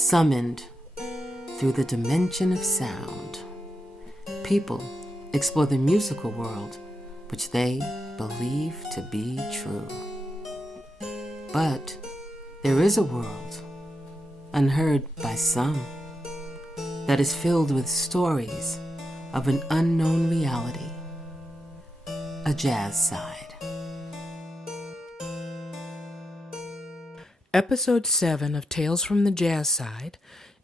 Summoned through the dimension of sound, people explore the musical world which they believe to be true. But there is a world, unheard by some, that is filled with stories of an unknown reality, a jazz side. Episode 7 of Tales from the Jazz Side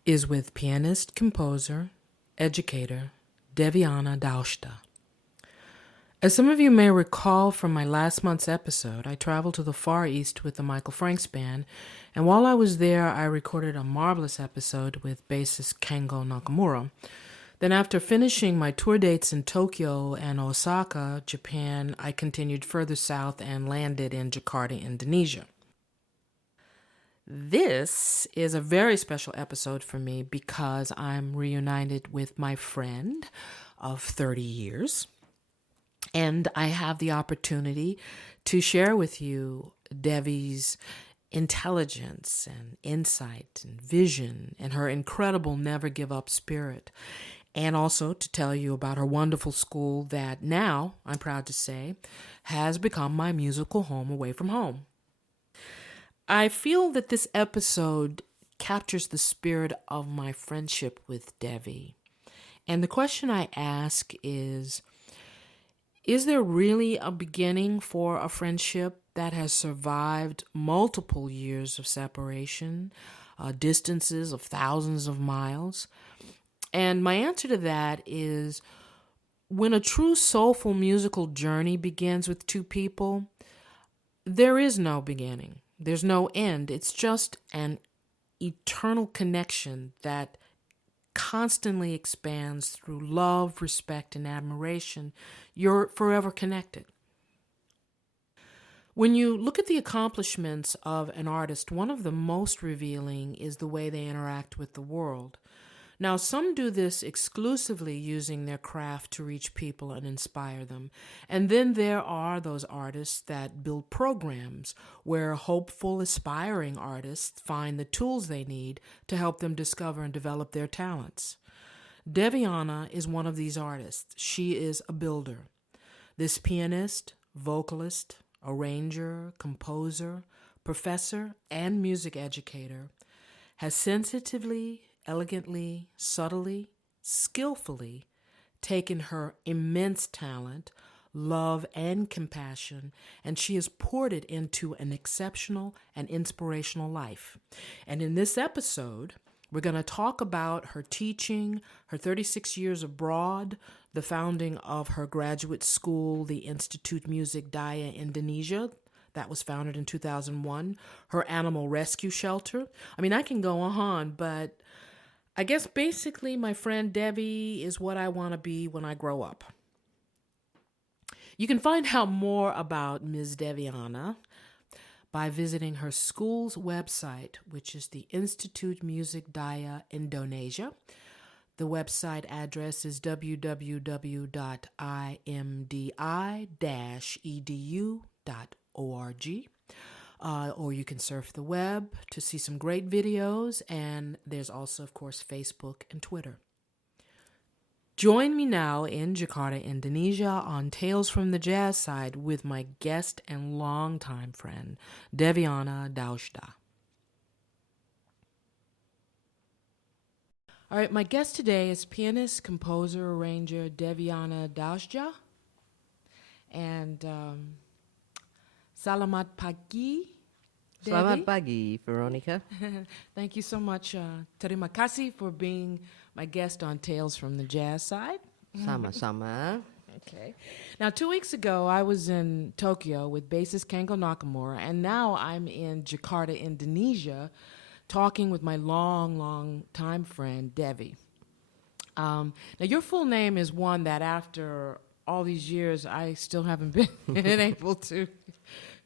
is with pianist, composer, educator, Deviana Daudsjah. As some of you may recall from my last month's episode, I traveled to the Far East with the Michael Franks Band, and while I was there, I recorded a marvelous episode with bassist Kengo Nakamura. Then after finishing my tour dates in Tokyo and Osaka, Japan, I continued further south and landed in Jakarta, Indonesia. This is a very special episode for me because I'm reunited with my friend of 30 years. And I have the opportunity to share with you Devi's intelligence and insight and vision and her incredible never give up spirit. And also to tell you about her wonderful school that now, I'm proud to say, has become my musical home away from home. I feel that this episode captures the spirit of my friendship with Devi. And the question I ask is there really a beginning for a friendship that has survived multiple years of separation, distances of thousands of miles? And my answer to that is when a true soulful musical journey begins with two people, there is no beginning. There's no end. It's just an eternal connection that constantly expands through love, respect, and admiration. You're forever connected. When you look at the accomplishments of an artist, one of the most revealing is the way they interact with the world. Now, some do this exclusively using their craft to reach people and inspire them. And then there are those artists that build programs where hopeful, aspiring artists find the tools they need to help them discover and develop their talents. Deviana is one of these artists. She is a builder. This pianist, vocalist, arranger, composer, professor, and music educator has sensitively, elegantly, subtly, skillfully taken her immense talent, love, and compassion, and she has poured it into an exceptional and inspirational life. And in this episode, we're going to talk about her teaching, her 36 years abroad, the founding of her graduate school, the Institute Music Daya Indonesia, that was founded in 2001, her animal rescue shelter. I mean, I can go on, but I guess basically my friend Devi is what I want to be when I grow up. You can find out more about Ms. Deviana by visiting her school's website, which is the Institute Music Daya Indonesia. The website address is www.imdi-edu.org. Or you can surf the web to see some great videos, and there's also, of course, Facebook and Twitter. Join me now in Jakarta, Indonesia on Tales from the Jazz Side with my guest and longtime friend, Deviana Daudsjah. All right, my guest today is pianist, composer, arranger Deviana Daudsjah. And Selamat pagi, Devi. Selamat pagi, Veronica. Thank you so much. Terima kasih for being my guest on Tales from the Jazz Side. Sama-sama. Okay. Now, 2 weeks ago, I was in Tokyo with bassist Kengo Nakamura, and now I'm in Jakarta, Indonesia, talking with my long time friend, Devi. Now, your full name is one that after all these years, I still haven't been able to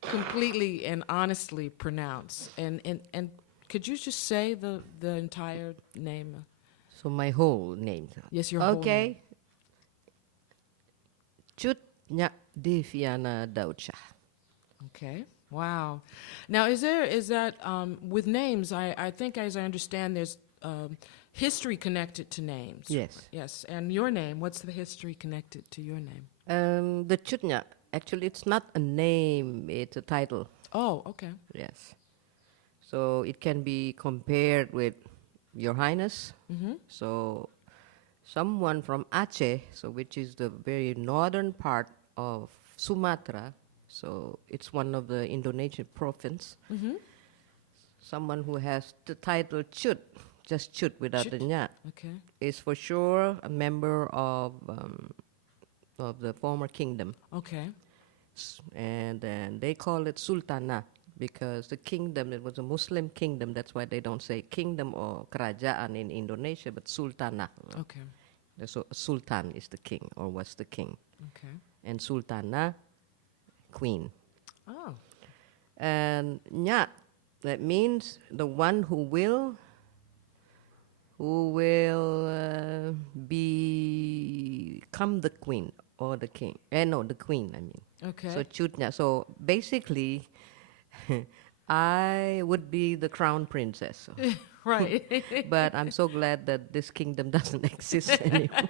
completely and honestly pronounce. And could you just say the entire name? So my whole name. Yes, your whole name. Okay. Cut Nya Deviana Daudsjah. Okay. Wow. Now, is that with names? I think, as I understand, there's history connected to names. Yes. Yes. And your name? What's the history connected to your name? The Chutnya, actually, it's not a name, it's a title. Oh, okay. Yes. So it can be compared with Your Highness. Mm-hmm. So someone from Aceh, so which is the very northern part of Sumatra, so it's one of the Indonesian province. Mm-hmm. Someone who has the title Chut, just Chut without Chut. the Nya, Okay. is for sure a member of the former kingdom. Okay. And then they call it Sultana because the kingdom, it was a Muslim kingdom, that's why they don't say kingdom or kerajaan in Indonesia, but Sultana. Okay. So Sultan is the king or was the king. Okay. And Sultana, queen. Oh. And Nya, that means the one who will become the queen or the king. No, the queen, I mean. Okay. So Chutnya. So basically, I would be the crown princess. Right. But I'm so glad that this kingdom doesn't exist anymore.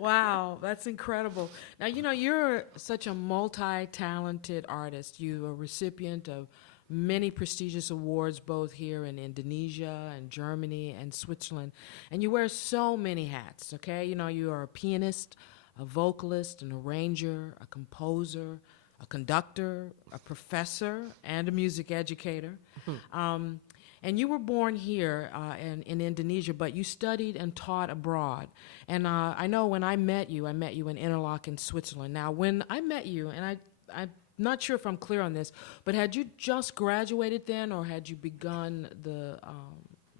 Wow, that's incredible. Now, you're such a multi-talented artist. You're a recipient of many prestigious awards, both here in Indonesia and Germany and Switzerland. And you wear so many hats, okay? You are a pianist, a vocalist, an arranger, a composer, a conductor, a professor, and a music educator. And you were born here in Indonesia, but you studied and taught abroad. And I know when I met you in Interlaken, Switzerland. Now, when I met you, and I'm not sure if I'm clear on this, but had you just graduated then, or had you begun the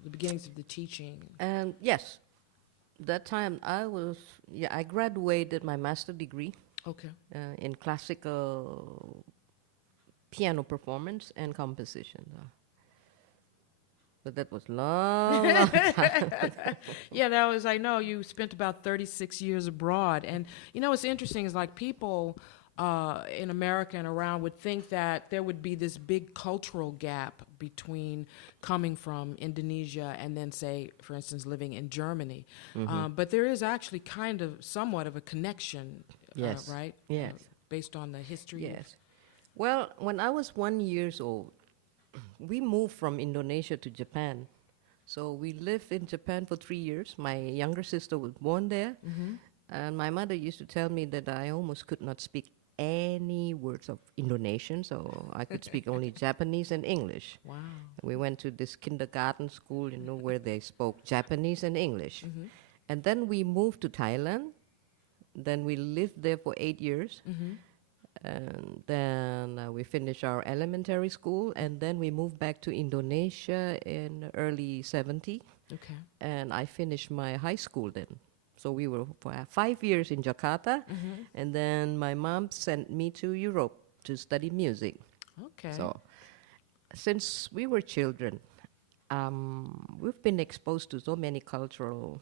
beginnings of the teaching? And yes, that time I graduated my master degree Okay. in classical piano performance and composition. But that was long time. Yeah, I know you spent about 36 years abroad. And, what's interesting is like people in America and around would think that there would be this big cultural gap between coming from Indonesia and then, say, for instance, living in Germany. But there is actually kind of somewhat of a connection, Yes. right? Yes. Based on the history. Yes. Well, when I was 1 year old, we moved from Indonesia to Japan. So we lived in Japan for 3 years. My younger sister was born there. And my mother used to tell me that I almost could not speak any words of Indonesian, so I could speak only Japanese and English. Wow. We went to this kindergarten school, where they spoke Japanese and English. And then we moved to Thailand. Then we lived there for 8 years. And then we finished our elementary school, and then we moved back to Indonesia in early 70. Okay. And I finished my high school then. So we were for 5 years in Jakarta, and then my mom sent me to Europe to study music. Okay. So since we were children, we've been exposed to so many cultural,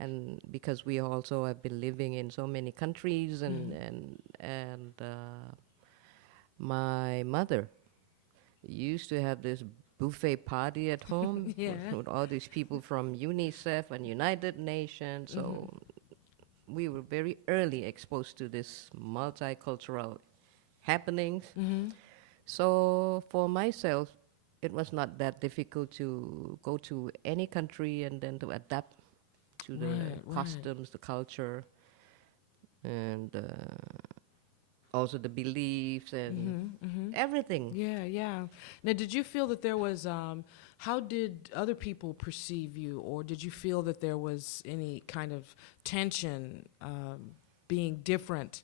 and because we also have been living in so many countries, and my mother used to have this buffet party at home with all these people from UNICEF and United Nations. So we were very early exposed to this multicultural happenings. So for myself, it was not that difficult to go to any country and then to adapt to the customs, the culture, and also the beliefs and everything. Yeah. Now, did you feel that there was, how did other people perceive you, or did you feel that there was any kind of tension being different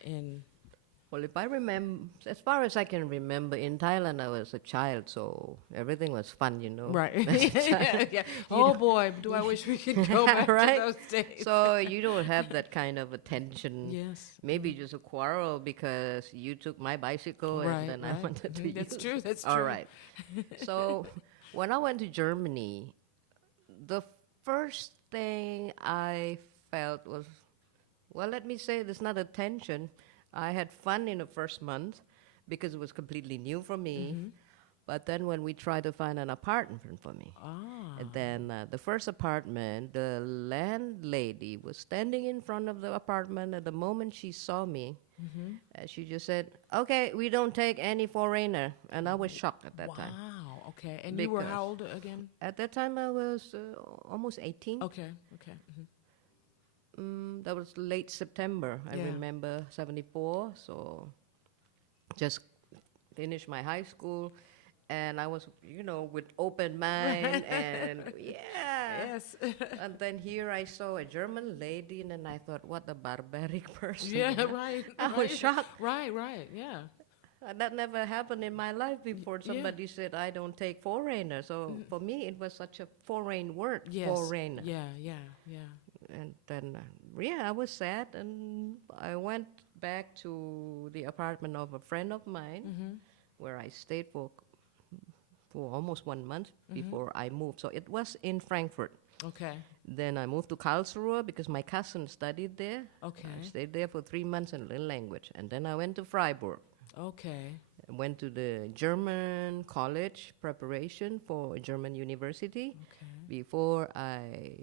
in... Well, if I remember, as far as I can remember, in Thailand I was a child, so everything was fun, Right. Yeah. Oh boy, do I wish we could go back Right? to those days. So you don't have that kind of a tension. Yes. Maybe just a quarrel because you took my bicycle and then I wanted to use That's true, that's All true. right. So when I went to Germany, the first thing I felt was, well, let me say there's not a tension. I had fun in the first month because it was completely new for me. But then when we tried to find an apartment for me, and then the first apartment, the landlady was standing in front of the apartment. At the moment she saw me, she just said, "Okay, we don't take any foreigner." And I was shocked at that time. Wow. Okay. And you were Because how old again? At that time I was almost 18. Okay. Okay. That was late September. I Yeah. remember 74. So just finished my high school. And I was, with open mind and Yes. And then here I saw a German lady, and then I thought, what a barbaric person. Yeah. Right. I was shocked. Right. Right. Yeah. That never happened in my life before. Somebody said, I don't take foreigner. So for me, it was such a foreign word, Yes. foreigner. Yeah. Yeah. Yeah. And then, I was sad, and I went back to the apartment of a friend of mine, where I stayed for almost 1 month before I moved. So it was in Frankfurt. Okay. Then I moved to Karlsruhe because my cousin studied there. Okay. I stayed there for 3 months and learned language. And then I went to Freiburg. Okay. I went to the German college preparation for a German university Okay. before I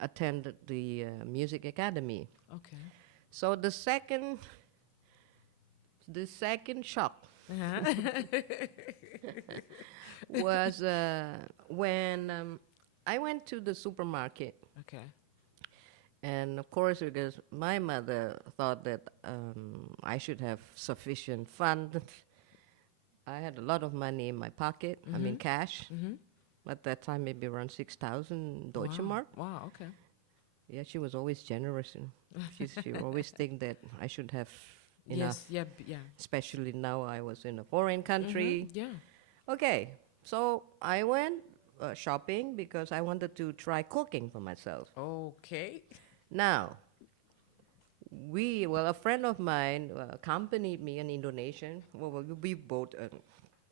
attended the music academy. Okay. So the second shock was when I went to the supermarket. Okay. And of course, because my mother thought that I should have sufficient funds, I had a lot of money in my pocket, I mean cash. At that time, maybe around 6,000 Deutsche Mark. Wow. Okay. Yeah, she was always generous. She always think that I should have enough. Yes. Yeah. Yeah. Especially now I was in a foreign country. Yeah. Okay, so I went shopping because I wanted to try cooking for myself. Okay. Now, a friend of mine accompanied me, an Indonesian. Well, we both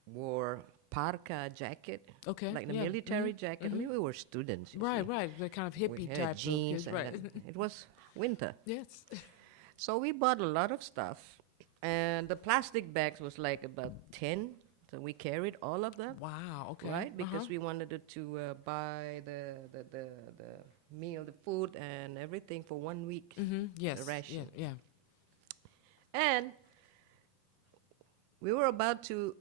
wore parka jacket, Okay. like the yeah. military jacket. I mean, we were students. you Right. see. Right. The kind of We hippie had type jeans, of and kids. Right. it was winter. Yes. So we bought a lot of stuff, and the plastic bags was like about 10. So we carried all of them. Wow. Okay. Right, because we wanted to buy the meal, the food, and everything for 1 week. Yes. The ration. Yeah. And we were about to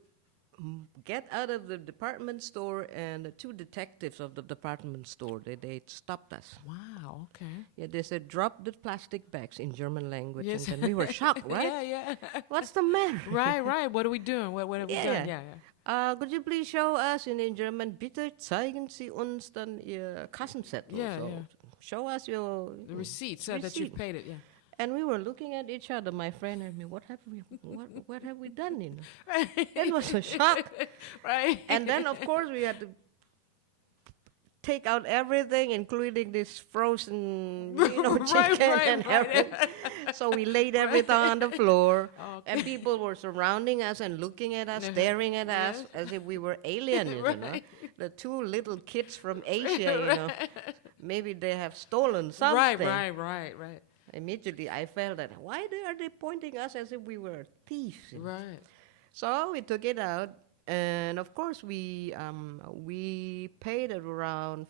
get out of the department store, and the two detectives of the department store, they stopped us. Wow. Okay. Yeah, they said, drop the plastic bags in German language. Yes. And then we were shocked, right? Yeah. What's the matter? Right. What are we doing? What have we done? Yeah. Yeah. Could you please show us in German, bitte zeigen Sie uns dann Ihr Kassenzettel. Yeah, So yeah. show us your The receipt said that you've receipt. paid it. Yeah. And we were looking at each other, my friend and me. What have we done? It was a shock. Right. And then, of course, we had to take out everything, including this frozen, chicken and everything. So we laid everything on the floor, and people were surrounding us and looking at us, staring at us as if we were aliens. The two little kids from Asia. Maybe they have stolen something. Right. Immediately, I felt that why are they pointing us as if we were thieves? Right. So we took it out, and of course we paid it around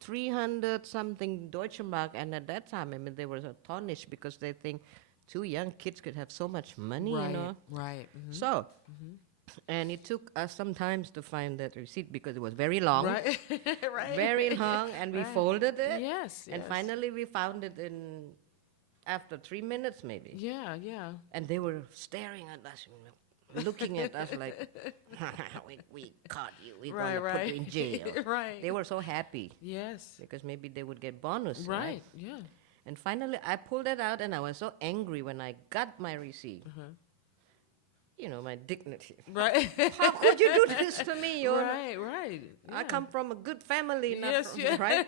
300 something Deutsche Mark, and at that time, I mean, they were astonished because they think two young kids could have so much money, Right. So, and it took us some time to find that receipt because it was very long, Right. Right. very long, and we folded it. Yes. And finally, we found it after 3 minutes, maybe. Yeah. And they were staring at us, looking at us like, we caught you. We're going to put you in jail. Right. They were so happy Yes. because maybe they would get bonus. Right. Yeah. And finally, I pulled it out, and I was so angry when I got my receipt. My dignity. Right. How could you do this to me? Right. I come from a good family, not Yes, from, yeah. right?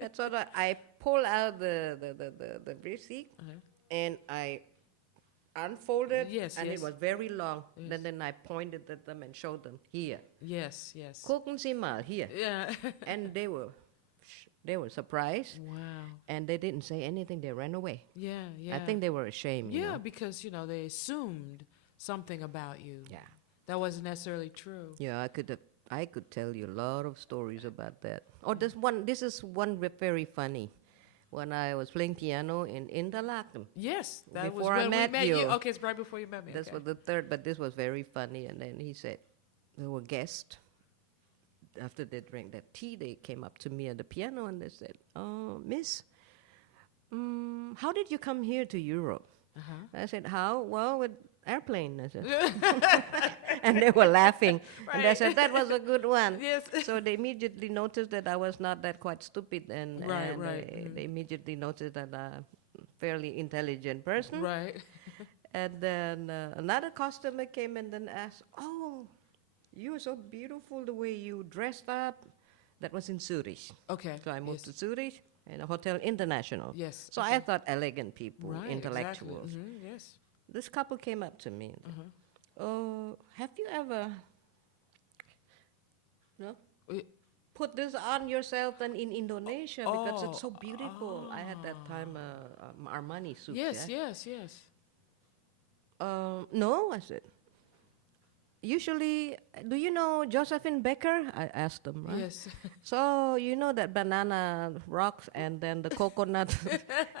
And so I pull out the receipt, and I unfolded, Yes, and yes. it was very long. Then I pointed at them and showed them, here. Yes. Gucken Sie mal, here. Yeah. And they were They were surprised, Wow. and they didn't say anything. They ran away. Yeah, yeah. I think they were ashamed. You Yeah, know? because, they assumed something about you Yeah. that wasn't necessarily true. Yeah, I could tell you a lot of stories about that. Oh, this is one very funny. When I was playing piano in Interlaken. Yes, that was Before I when we met met you. Okay, it's right before you met me. This Okay. was the third, but this was very funny. And then he said, there were guests. After they drank that tea, they came up to me at the piano and they said, "Oh, Miss, how did you come here to Europe?" I said, "How? Well, with airplane." I said. And they were laughing. And I Right. said, "That was a good one." Yes. So they immediately noticed that I was not that quite stupid. And, Right, and right. they immediately noticed that I'm a fairly intelligent person. Right. And then another customer came and then asked, "Oh, you're so beautiful the way you dressed up." That was in Zurich. Okay. So I moved yes. to Zurich and a Hotel International. Yes. So I thought elegant people, Right, intellectuals. Exactly. Yes. This couple came up to me and said, "Oh, have you ever Uh, put this on yourself and in Indonesia because it's so Oh, beautiful?" I had that time Armani suit. Yes, yeah? yes. No, I said. Usually, do you know Josephine Baker? I asked them, right? Yes. So, you know that banana rocks and then the coconut,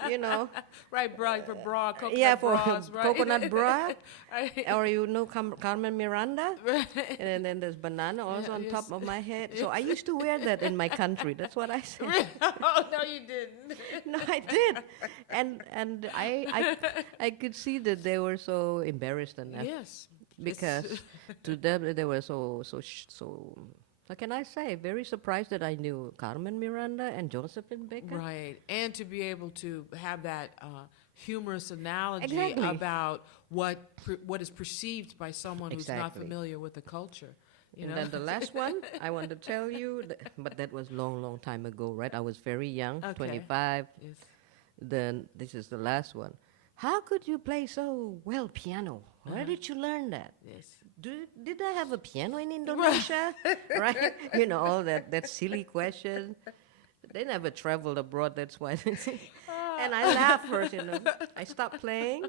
you know? Right, bra for bra, coconut Yeah, for bras, right? coconut bra. Right. Or you know Carmen Miranda? Right. And then there's banana also Yeah, on yes. top of my head. So I used to wear that in my country. That's what I said. Oh, no, you didn't. No, I did. And I could see that they were so embarrassed and Yes. because to them they were so how can I say, very surprised that I knew Carmen Miranda and Josephine Baker. Right, and to be able to have that humorous analogy Exactly. about what is perceived by someone who's not Exactly. familiar with the culture. You And know? then the last one I want to tell you, but that was long time ago, right? I was very young, Okay. 25. Yes. Then this is the last one. How could you play so well piano? Where did you learn that? Yes. Did I have a piano in Indonesia? Right? You know, all that silly question. They never traveled abroad, that's why. And I laughed first, you know. I stopped playing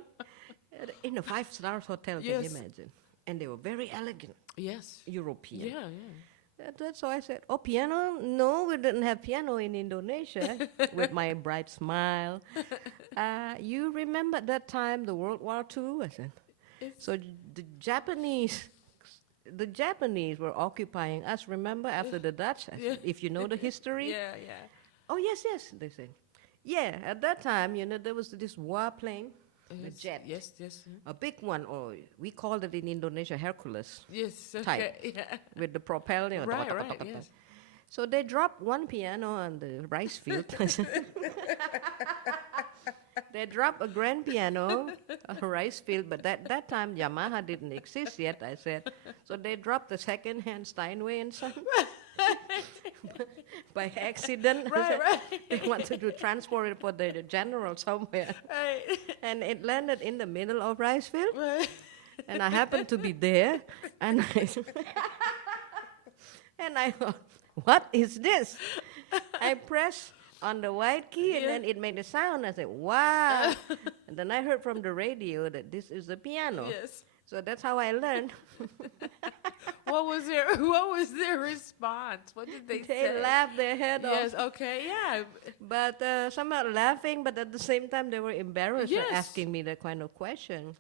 in a 5-star hotel, can you Yes. imagine? And they were very elegant, Yes. European. Yeah, yeah. That's why I said, "Oh, piano? No, we didn't have piano in Indonesia." With my bright smile. You remember that time, the World War II? I said. So the Japanese were occupying us, remember, after the Dutch? I said, if you know the history. Yeah, yeah. Oh, yes, they say. Yeah, at that time, you know, there was this warplane, a jet. Yes, yes. A big one, or we called it in Indonesia Hercules, Yes, Type. okay. Yeah. with the propeller. You know, Right, yes. So they dropped one piano on the rice field. They dropped a grand piano on a rice field, but that time Yamaha didn't exist yet, I said. So they dropped the second-hand Steinway and Son. By accident. Right. They wanted to transport it for the general somewhere. Right. And it landed in the middle of rice field. Right. And I happened to be there, and I thought, what is this? I pressed on the white key, and then it made a sound. I said, wow. And then I heard from the radio that this is the piano. Yes. So that's how I learned. What was their response? What did they say? They laughed their head Yes, off. okay, yeah. But somehow laughing, but at the same time they were embarrassed Yes. for asking me that kind of question.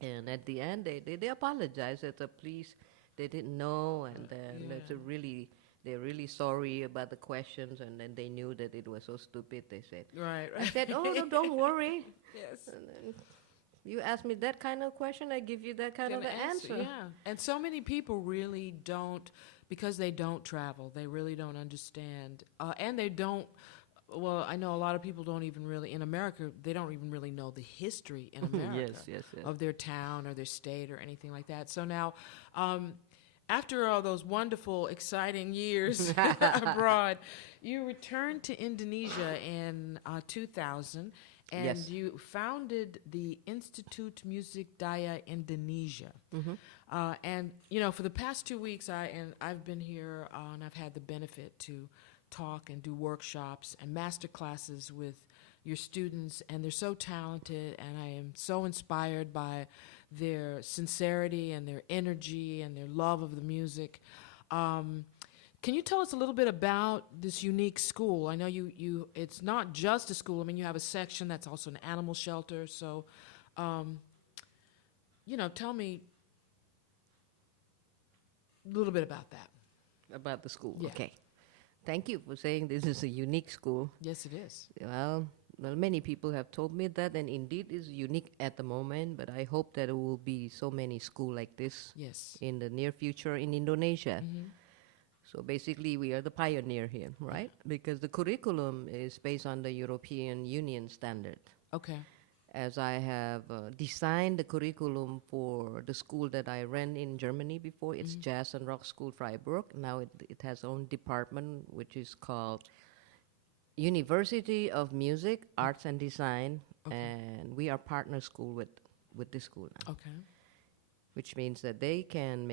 And at the end, they apologized. They said, please, they didn't know, and then they're really sorry about the questions, and then they knew that it was so stupid, they said. Right. I said, oh, no, don't worry. Yes. And then you ask me that kind of question, I give you that kind of Gonna answer. Yeah. And so many people really don't, because they don't travel, they really don't understand. And they don't, well, I know a lot of people don't even really, in America, they don't even really know the history in America Yes. of their town or their state or anything like that. So now, after all those wonderful, exciting years abroad, you returned to Indonesia in 2000, and Yes. you founded the Institute Music Daya Indonesia. And you know, for the past 2 weeks, I've been here, and I've had the benefit to talk and do workshops and master classes with your students, and they're so talented, and I am so inspired by their sincerity and their energy and their love of the music. Can you tell us a little bit about this unique school? I know it's not just a school. I mean, you have a section that's also an animal shelter. So, tell me a little bit about that. About the school. Yeah. Okay. Thank you for saying this is a unique school. Yes, it is. Well, many people have told me that, and indeed is unique at the moment, but I hope that there will be so many schools like this Yes. in the near future in Indonesia. Mm-hmm. So basically, we are the pioneer here, right? Because the curriculum is based on the European Union standard. Okay. As I have designed the curriculum for the school that I ran in Germany before, it's Jazz and Rock School Freiburg. Now it has its own department, which is called University of Music, Arts and Design, and we are partner school with this school now. Okay. Which means that they can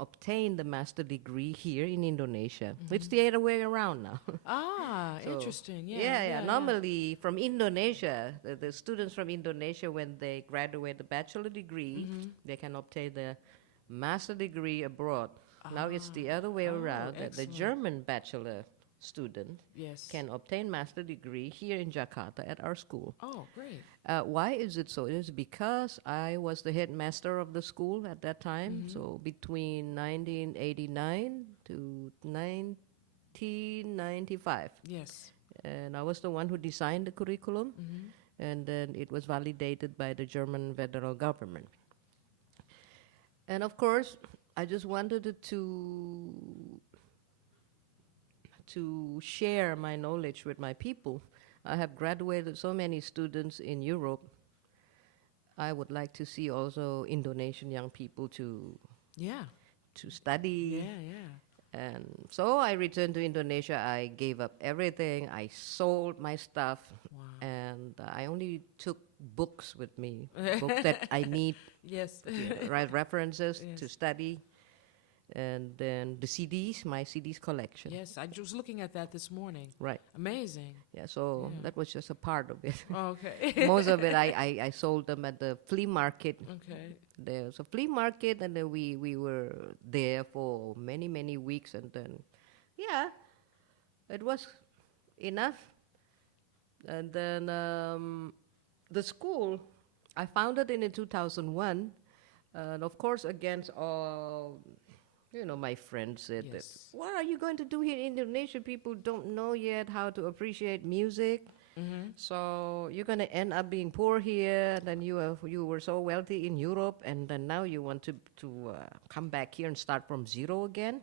obtain the master degree here in Indonesia. It's the other way around now. Ah, So, interesting. Yeah. Normally, from Indonesia, the students from Indonesia, when they graduate the bachelor degree, they can obtain the master degree abroad. Now it's the other way around. That the excellent. German bachelor student Yes. can obtain master degree here in Jakarta at our school. Oh, great. Why is it so? It is because I was the headmaster of the school at that time. So between 1989 to 1995. Yes. And I was the one who designed the curriculum. And then it was validated by the German federal government. And of course, I just wanted to share my knowledge with my people. I have graduated so many students in Europe. I would like to see also Indonesian young people to study. Yeah. And so I returned to Indonesia. I gave up everything. I sold my stuff. Wow. And I only took books with me, books that I need, Yes. write references Yes. to study. And then the CDs, my CDs collection. Yes, I was looking at that this morning. Right. Amazing. Yeah, so that was just a part of it. Oh, okay. Most of it I sold them at the flea market. Okay. There's a flea market, and then we were there for many, many weeks. And then, it was enough. And then the school, I founded it in 2001. And of course, against all... my friends said that, Yes. what are you going to do here in Indonesia? People don't know yet how to appreciate music. So you're going to end up being poor here. And then you were so wealthy in Europe, and then now you want to come back here and start from zero again.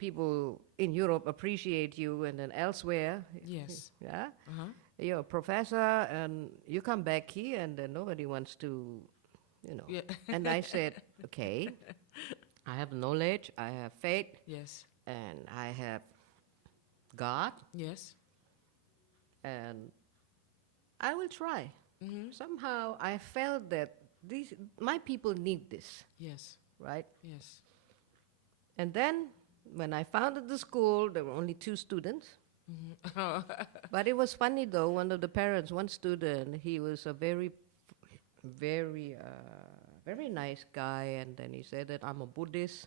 People in Europe appreciate you, and then elsewhere, Yes. yeah, Uh-huh. you're a professor, and you come back here, and then nobody wants to, Yeah. And I said, okay. I have knowledge, I have faith, Yes. and I have God, Yes. and I will try. Mm-hmm. Somehow I felt that my people need this, Yes. right? Yes. And then when I founded the school, there were only 2 students. But it was funny though, one of the parents, one student, he was a very nice guy, and then he said that I'm a Buddhist,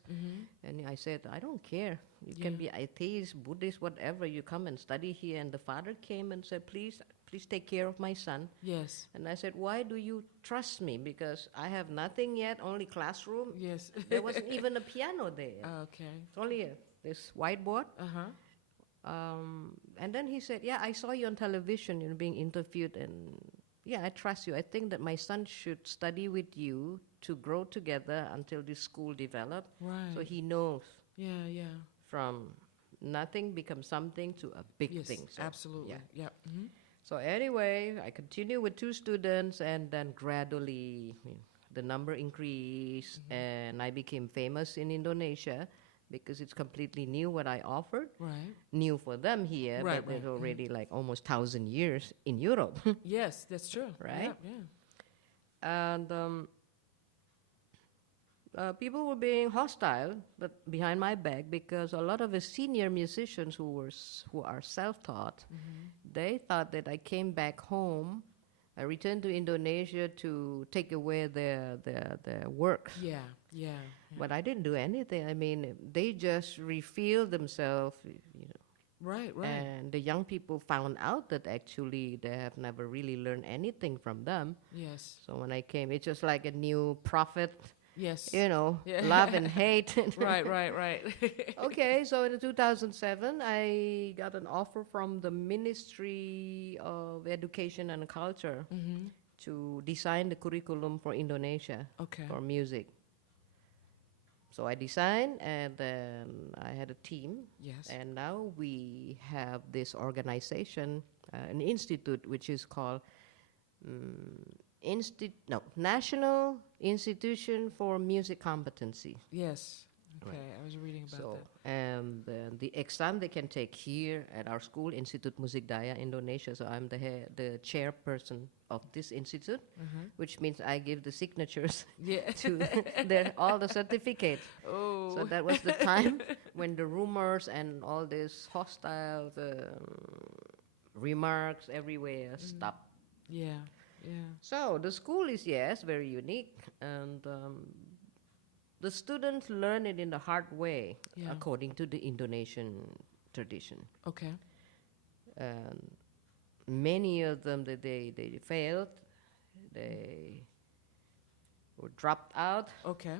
and I said, I don't care. You can be atheist, Buddhist, whatever. You come and study here. And the father came and said, please take care of my son. Yes. And I said, why do you trust me? Because I have nothing yet, only classroom. Yes. There wasn't even a piano there. Okay. It's only this whiteboard. Uh-huh. And then he said, I saw you on television, being interviewed, and I trust you. I think that my son should study with you to grow together until this school develop. Right. So he knows Yeah. from nothing become something to a big Yes. thing. So, Absolutely. Yeah. Mm-hmm. So anyway, I continued with 2 students, and then gradually the number increased, and I became famous in Indonesia because it's completely new what I offered. Right. New for them here, Right, but it's right. already like almost 1,000 years in Europe. Yes, that's true. Right? Yeah. And people were being hostile, but behind my back, because a lot of the senior musicians who are self-taught, they thought that I came back home. I returned to Indonesia to take away their work. Yeah, yeah. But I didn't do anything. I mean, they just refilled themselves, Right, right. and the young people found out that actually they have never really learned anything from them. Yes. So when I came, it's just like a new prophet, Yes. Yeah. Love and hate. Right, right, right. Okay, so in 2007, I got an offer from the Ministry of Education and Culture to design the curriculum for Indonesia Okay. for music. So I designed, and then I had a team. Yes. And now we have this organization, an institute, which is called National Institution for Music Competency. Yes. Okay, I was reading about So, that. and the exam they can take here at our school, Institut Musik Daya Indonesia. So I'm the chairperson of this institute, which means I give the signatures Yeah. to all the certificates. Oh. So that was the time when the rumors and all this hostile remarks everywhere stopped. Yeah, yeah. So the school is, yes, very unique, and the students learn it in the hard way, Yeah. according to the Indonesian tradition. Okay. And many of them, they failed, they were dropped out, Okay.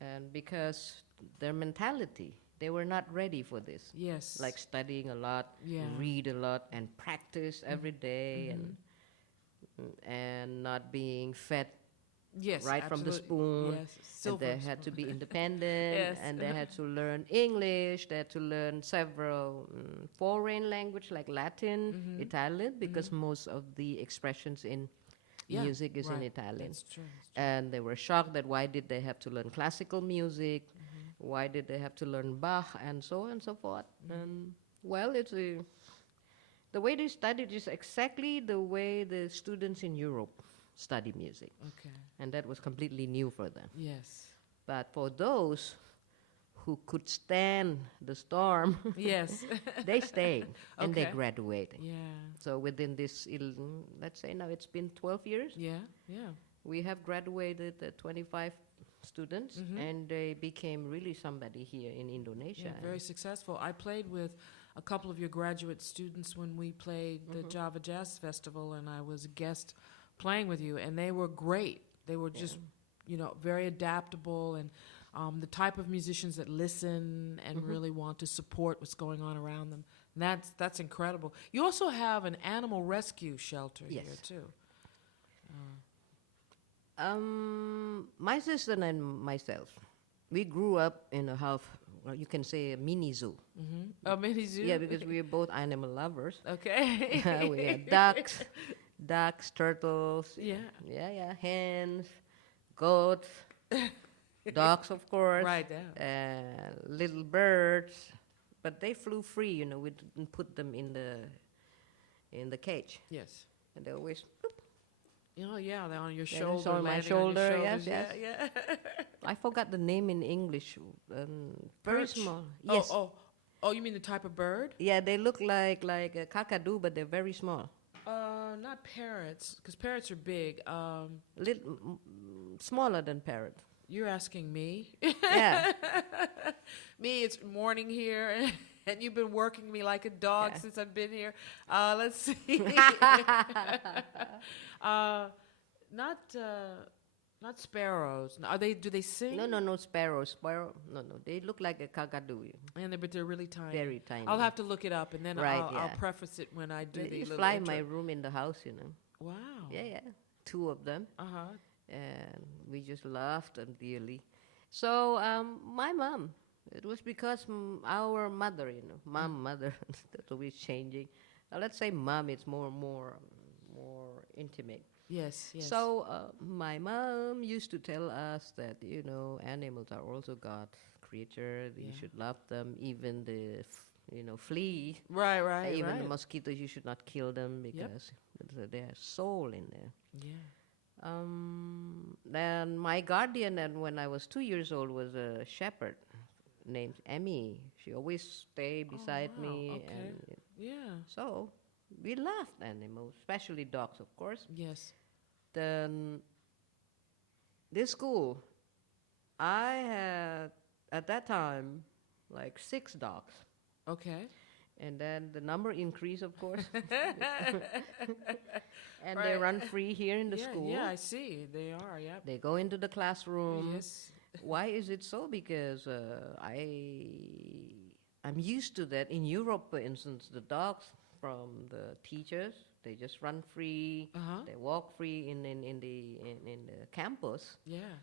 and because their mentality, they were not ready for this. Yes. Like studying a lot, Yeah. read a lot, and practice every day, and not being fed yes, right from the absolutely. spoon. Yes. And Silver they had to spoon. be independent, Yes. and they had to learn English, they had to learn several foreign language like Latin, Italian, because most of the expressions in Yeah, music is in right. Italian. That's true. And they were shocked that why did they have to learn classical music, why did they have to learn Bach, and so on and so forth. And well, the way they studied is exactly the way the students in Europe study music, Okay. and that was completely new for them. Yes. But for those who could stand the storm, Yes. they stayed and they Okay. graduated. Yeah. So within this, let's say now it's been 12 years, Yeah. Yeah. we have graduated 25 students, and they became really somebody here in Indonesia. Yeah, very successful. I played with a couple of your graduate students when we played the Java Jazz Festival, and I was a guest playing with you, and they were great. They were just, very adaptable, and the type of musicians that listen and really want to support what's going on around them. And that's incredible. You also have an animal rescue shelter Yes. here too. My sister and myself, we grew up in a you can say a mini zoo. Oh, mini zoo. Yeah, because we are both animal lovers. Okay. We had ducks, turtles, Yeah. hens, goats, dogs, of course, Right. Yeah. little birds, but they flew free. We didn't put them in the cage, Yes. and they always. Yeah, they're on your Yeah, shoulder. it's on my landing on your shoulder, yes, shoulders. yes. Yeah. I forgot the name in English. Very Perch. small. Yes. Oh, you mean the type of bird? Yeah, they look like a kakadu, but they're very small. Not parrots, because parrots are big. Smaller than parrot. You're asking me? Yeah. Me, it's morning here, and you've been working me like a dog Yeah. since I've been here. Let's see. Not sparrows. Are they? Do they sing? No, sparrow. No. They look like a kakadu. But they're really tiny. Very tiny. I'll have to look it up, and then Right, I'll yeah. preface it when I do They the just little fly in my intro. room in the house, Wow. Yeah. 2 of them. Uh-huh. And we just laughed and dearly. So my mom, it was because our mother, mother, that's always changing. Let's say mom, it's more intimate. Yes. So my mom used to tell us that animals are also God's creature. You should love them, even the flea, Right. even the mosquitoes. You should not kill them because there's soul in there. Yeah. Then my guardian, and when I was 2 years old, was a shepherd named Emmy. She always stayed beside wow, me, okay. and Yeah. so we loved animals, especially dogs, of course. Yes. Then this school, I had at that time like 6 dogs. Okay. And then the number increased, of course. And they Right. run free here in the Yeah, school. yeah, I see. They are, yep. They go into the classroom. Yes. Why is it so? Because I'm used to that. In Europe, for instance, the dogs from the teachers, they just run free. Uh-huh. They walk free in the campus. Yeah.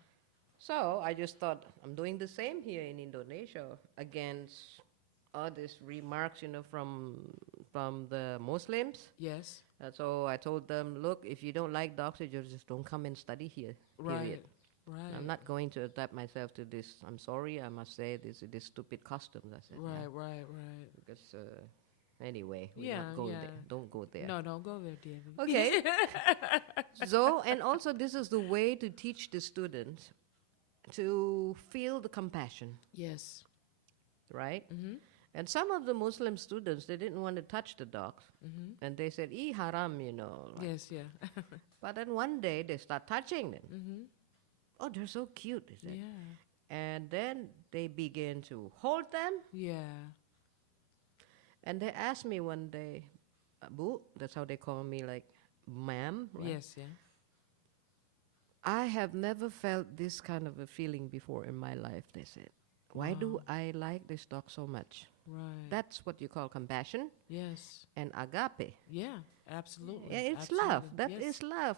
So I just thought I'm doing the same here in Indonesia against all these remarks, from the Muslims. Yes. So I told them, look, if you don't like dogs, you just don't come and study here. Right. Period. Right. I'm not going to adapt myself to this. I'm sorry, I must say this stupid customs. I said, Right, yeah. right, right. Because anyway, we Yeah, not go yeah. there. Don't go there. No, don't go there, Davy. Okay. So, and also this is the way to teach the students to feel the compassion, Yes. right? Mm-hmm. And some of the Muslim students, they didn't want to touch the dogs. Mm-hmm. And they said, haram, like. Yes, yeah. But then one day they start touching them. Mm-hmm. Oh, they're so cute, they said. Yeah. And then they begin to hold them. Yeah. And they asked me one day, Bu, that's how they call me, like, ma'am. Right? Yes, yeah. I have never felt this kind of a feeling before in my life, they said. Why do I like this dog so much? Right. That's what you call compassion Yes. and agape. Yeah, absolutely. Yeah, it's Absolutely. love. That Yes. is love.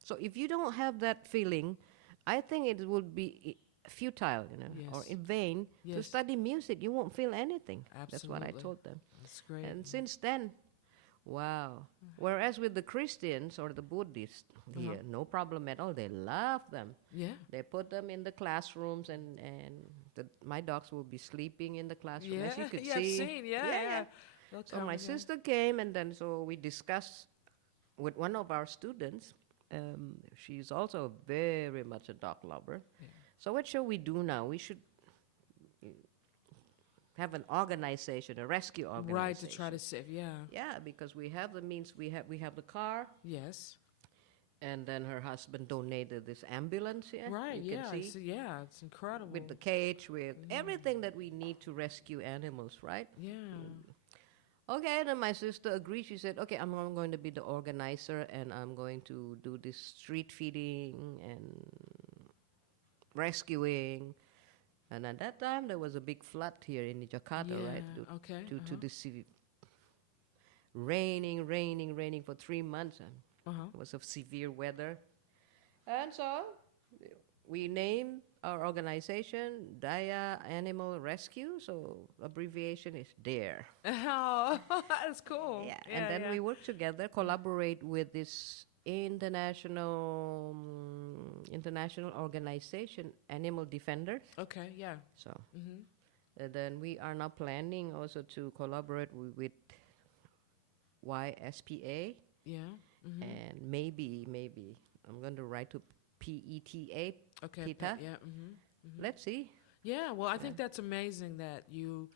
So if you don't have that feeling, I think it would be futile, or Yes. in vain to Yes. study music. You won't feel anything. That's what I Absolutely. told them. That's great. And since then, wow. Whereas with the Christians or the Buddhists here, no problem at all. They love them. Yeah. They put them in the classrooms, and my dogs will be sleeping in the classroom, as you could yeah, see. I've seen. Yeah. They'll So come my again. sister came, and then so we discussed with one of our students. She's also very much a dog lover. Yeah. So what shall we do now? We should have an organization, a rescue organization. Right, to try to save. Yeah. Yeah, because we have the means. We have the car, Yes. and then her husband donated this ambulance here. Right. you Yeah. can see, It's incredible. with the cage, with everything that we need to rescue animals, right? yeah. Okay, then my sister agreed. She said, okay, I'm going to be the organizer, and I'm going to do this street feeding and rescuing. And at that time, there was a big flood here in Jakarta, right? Okay. Due to this raining for 3 months. And Uh-huh. it was of severe weather. And so we named our organization Daya Animal Rescue, so abbreviation is DARE. Oh, that's cool. Yeah, and then we work together, collaborate with this international organization, Animal Defenders. Okay. Yeah. So, Mm-hmm. and then we are now planning also to collaborate with YSPA, Yeah. Mm-hmm. and maybe I'm going to write to PETA. Okay. PETA. Yeah. Mm-hmm. Let's see. Yeah, well, I think that's amazing that you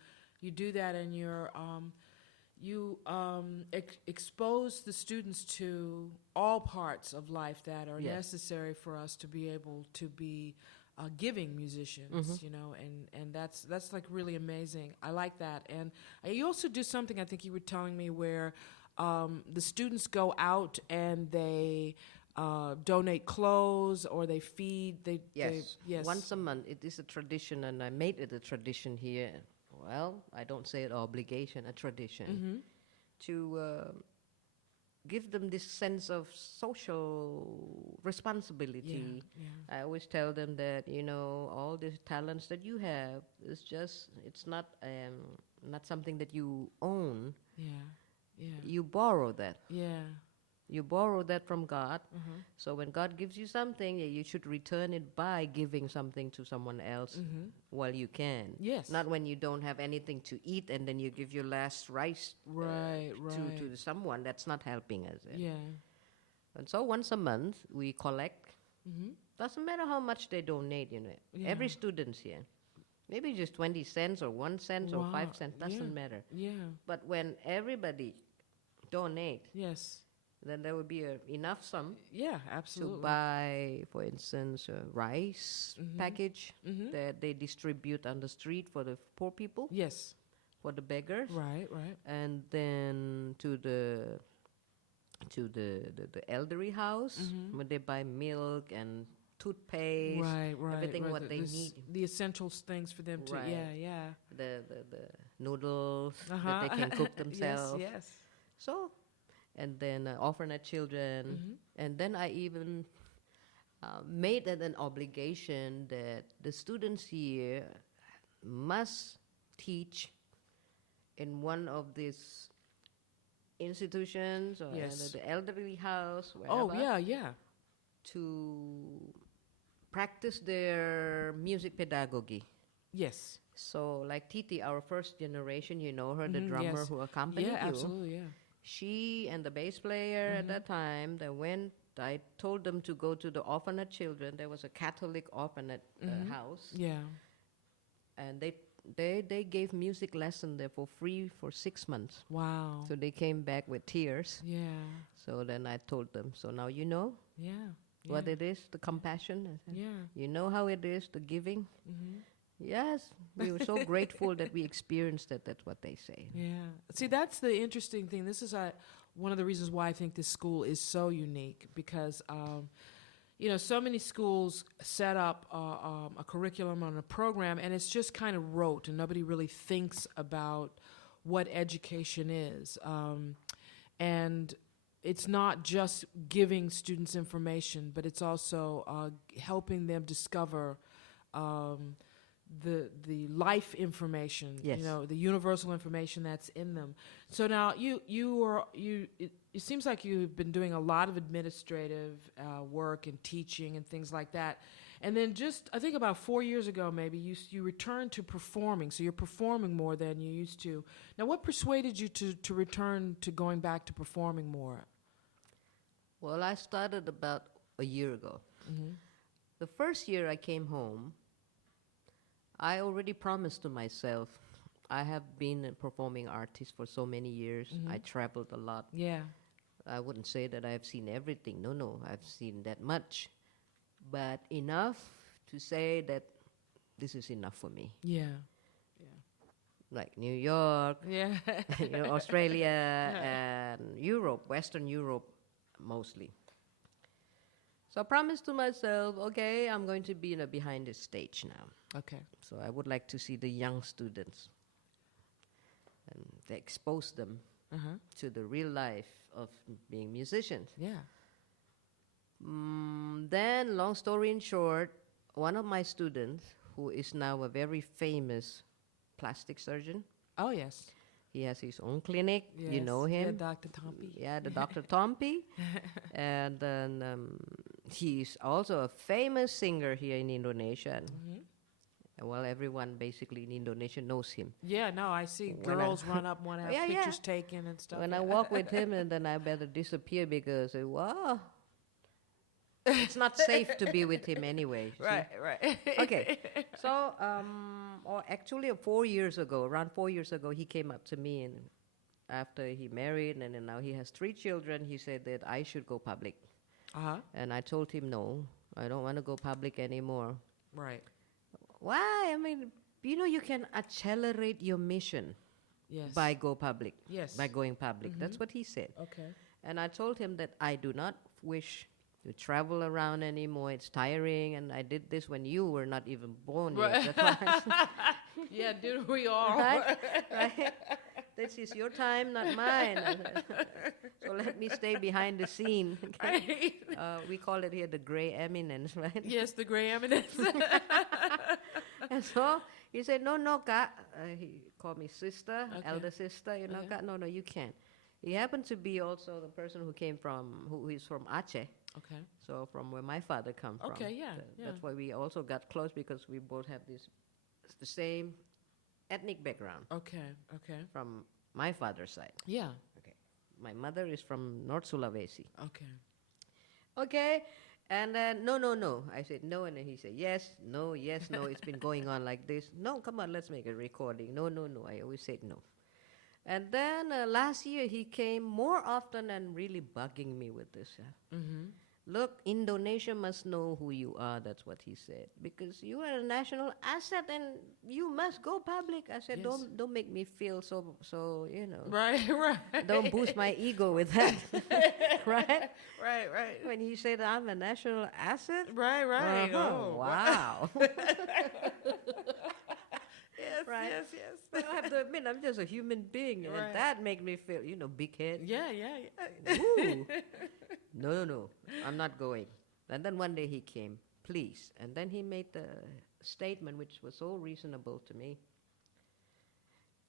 do that, and you expose the students to all parts of life that are Yes. necessary for us to be able to be giving musicians, and that's like really amazing. I like that, and you also do something I think you were telling me where the students go out and they donate clothes or they feed. Yes. Once a month. It is a tradition, and I made it a tradition here. Well, I don't say it obligation, a tradition, Mm-hmm. to give them this sense of social responsibility. Yeah. I always tell them that, all these talents that you have is it's not something that you own. Yeah. Yeah. You borrow that. Yeah. You borrow that from God. Mm-hmm. So when God gives you something, you should return it by giving something to someone else Mm-hmm. while you can. Yes. Not when you don't have anything to eat and then you give your last rice Right. to someone. That's not helping us. Yeah. And so once a month, we collect. Mm-hmm. Doesn't matter how much they donate, you know. Yeah. Every student's here. Maybe just 20 cents or 1 cent or 5 cents, doesn't matter. Yeah. But when everybody donate, Yes. then there will be enough sum Yeah, absolutely. to buy, for instance, a rice package that they distribute on the street for the poor people, Yes. for the beggars, Right, right. and then to the elderly house when they buy milk and toothpaste, Right, right. everything right. what they need, The essentials things for them to, Right. yeah. the noodles that they can cook themselves. Yes. So, and then orphanage children, and then I even made it an obligation that the students here must teach in one of these institutions or Yes. the elderly house, wherever, Oh, yeah. to practice their music pedagogy. Yes. So, like Titi, our first generation, you know her, the drummer yes. who accompanied Yeah, you. absolutely, yeah. She and the bass player at that time, I told them to go to the orphanage children. There was a Catholic orphanage house. Yeah. And they gave music lesson there for free for 6 months. Wow. So they came back with tears. Yeah. So then I told them, so now you know Yeah. what yeah. it is, the compassion. I said, Yeah. You know how it is, the giving. Yes, we were so grateful that we experienced it. That's what they say. Yeah. See, that's the interesting thing. This is one of the reasons why I think this school is so unique because, so many schools set up a curriculum and a program, and it's just kind of rote, and nobody really thinks about what education is. And it's not just giving students information, but it's also helping them discover the life information, Yes. the universal information that's in them. So now it seems like you've been doing a lot of administrative work and teaching and things like that. And then just, I think about 4 years ago, maybe, you returned to performing. So you're performing more than you used to. Now, what persuaded you to return to going back to performing more? Well, I started about a year ago. The first year I came home, I already promised to myself, I have been a performing artist for so many years. I traveled a lot. Yeah. I wouldn't say that I have seen everything. No, I've seen that much. But enough to say that this is enough for me. Yeah. Like New York, Yeah. Australia, and Europe, Western Europe mostly. So I promised to myself, okay, I'm going to be behind the stage now. Okay. So I would like to see the young students and to expose them to the real life of being musicians. Yeah. Then, long story in short, one of my students, who is now a very famous plastic surgeon, Oh, yes. he has his own clinic. You know Yes. him. Yeah, Dr. Tompi. Yeah, the Dr. Tompi. And then he's also a famous singer here in Indonesia. And well, everyone basically in Indonesia knows him. Yeah, no, I see When girls run up, want to have Yeah, yeah. pictures taken and stuff. When I walk with him, and then I better disappear because, wow, it's not safe to be with him anyway. see? Right. Okay. So, or actually, 4 years ago, around 4 years ago, he came up to me, and after he married, and then now he has 3 children, he said that I should go public. Uh-huh. And I told him, no, I don't want to go public anymore. Right. Why? I mean, you can accelerate your mission Yes. by go public. Yes. By going public. That's what he said. Okay. And I told him that I do not wish to travel around anymore. It's tiring, and I did this when you were not even born yet. That's why Yeah, did we all? right? This is your time, not mine. So let me stay behind the scene. Okay? We call it here the gray eminence, right? Yes, the gray eminence. And so he said, no, Kak. He called me sister, Okay. elder sister. Kak, no, you can't. He happened to be also the person who is from Aceh. Okay. So from where my father come from. Okay, yeah, That's why we also got close, because we both have the same ethnic background Okay. from my father's side. Yeah. Okay. My mother is from North Sulawesi. Okay. Okay. And then, no, no, no. I said, no. And then he said, yes, no, yes, no. It's been going on like this. No, come on, let's make a recording. No, no, no. I always said no. And then last year he came more often and really bugging me with this. Look, Indonesia must know who you are. That's what he said. Because you are a national asset and you must go public. I said, Yes. don't make me feel so, you know. Right, right. Don't boost my ego with that. Right? Right, right. When he said I'm a national asset. Right, right. Oh, wow. Yes, Right. yes, yes. But I have to admit, I'm just a human being. Right. And that made me feel, big head. Yeah, yeah, yeah. Ooh. No, no, no. I'm not going. And then one day he came, please. And then he made the statement, which was so reasonable to me.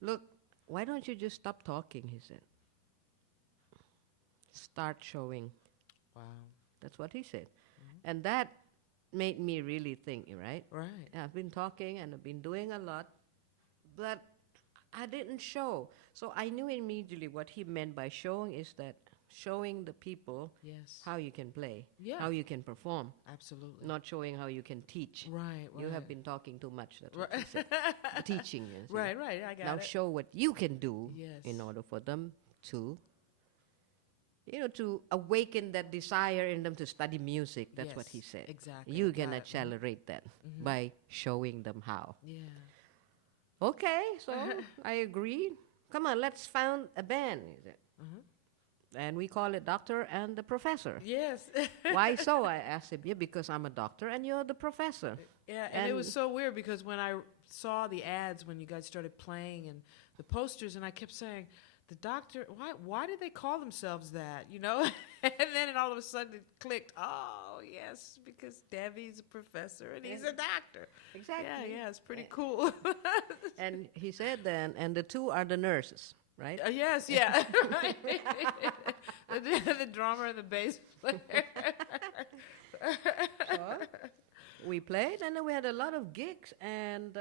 Look, why don't you just stop talking, he said. Start showing. Wow. That's what he said. And that made me really think, right? Right. Yeah, I've been talking and I've been doing a lot, but I didn't show. So I knew immediately what he meant by showing is that showing the people Yes. how you can play, Yeah. how you can perform, Absolutely. not showing how you can teach. Right, right. You have been talking too much. That's what Right. he said. Teaching. You see. Right, right. I got Now it. show what you can do Yes. in order for them to, to awaken that desire in them to study music. That's what Yes, he said. exactly. You I can got it. accelerate that by showing them how. Yeah. Okay, so I agreed. Come on, let's found a band. He said. And we call it Doctor and the Professor. Yes. Why so? I asked him. Yeah, because I'm a doctor and you're the professor. Yeah, and it was And- so weird because when I saw the ads when you guys started playing and the posters, and I kept saying, "The doctor, why did they call themselves that?" And then all of a sudden it clicked. Oh, yes, because Devi's a professor and he's a doctor. Exactly. Yeah, yeah, it's pretty cool. And he said then, and the two are the nurses, right? Yes, yeah. the drummer and the bass player. So we played, and then we had a lot of gigs. And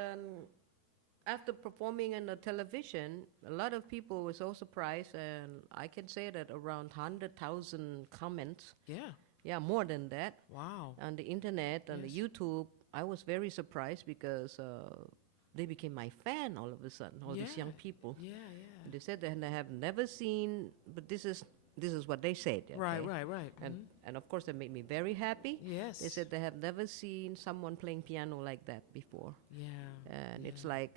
after performing on the television, a lot of people were so surprised. And I can say that around 100,000 comments. Yeah. Yeah, more than that. Wow. On the internet, on the Yes. YouTube, I was very surprised because they became my fan all of a sudden, all these Yeah. young people. Yeah, yeah. And they said that they have never seen, but this is what they said. Right, okay? right, right. And of course, that made me very happy. Yes. They said they have never seen someone playing piano like that before. Yeah. And it's Yeah.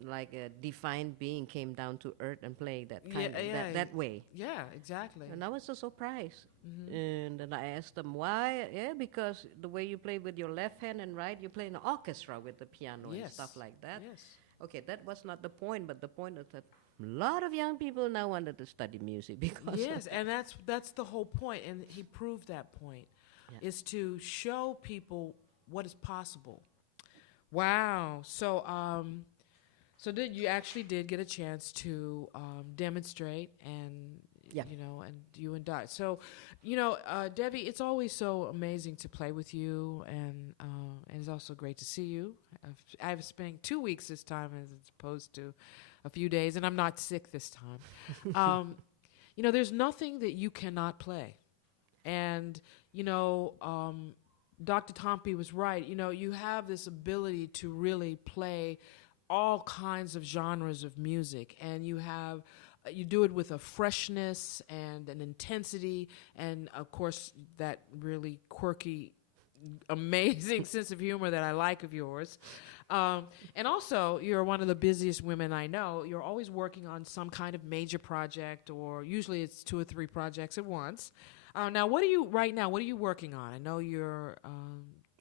like a divine being came down to earth and played that Yeah, kind of, yeah. that way. Yeah, exactly. And I was so surprised. Mhm. And then I asked them why. Yeah, because the way you play with your left hand and right, you play in an orchestra with the piano and Yes. stuff like that. Yes. Okay, that was not the point, but the point is that a lot of young people now wanted to study music because Yes, and that's the whole point, and he proved that point, Yeah. is to show people what is possible. Wow. So did you actually did get a chance to demonstrate and Yeah. and you and Dot. So, Debbie, it's always so amazing to play with you, and it's also great to see you. I've spent 2 weeks this time as opposed to a few days, and I'm not sick this time. There's nothing that you cannot play, and Dr. Tompe was right. You have this ability to really play all kinds of genres of music, and you do it with a freshness and an intensity, and of course that really quirky, amazing sense of humor that I like of yours. And also, you're one of the busiest women I know. You're always working on some kind of major project, or usually it's 2 or 3 projects at once. Now, what are you working on? I know you're...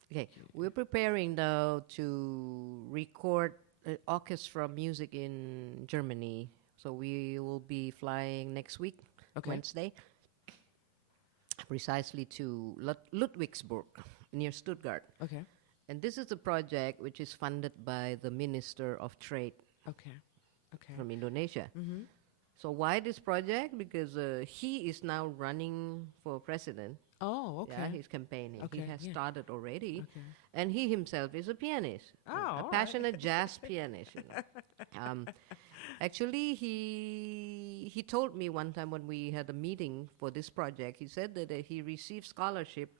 Okay, we're preparing though to record orchestra music in Germany. So we will be flying next week, Okay. Wednesday, precisely to Ludwigsburg, near Stuttgart. Okay, And this is a project which is funded by the Minister of Trade okay. from Indonesia. Mm-hmm. So why this project? Because he is now running for president. Oh, okay. Yeah, he's campaigning. Okay, He has yeah. started already. Okay. And he himself is a pianist, Oh, a all right. passionate jazz pianist. Actually, he told me one time when we had a meeting for this project, he said that he received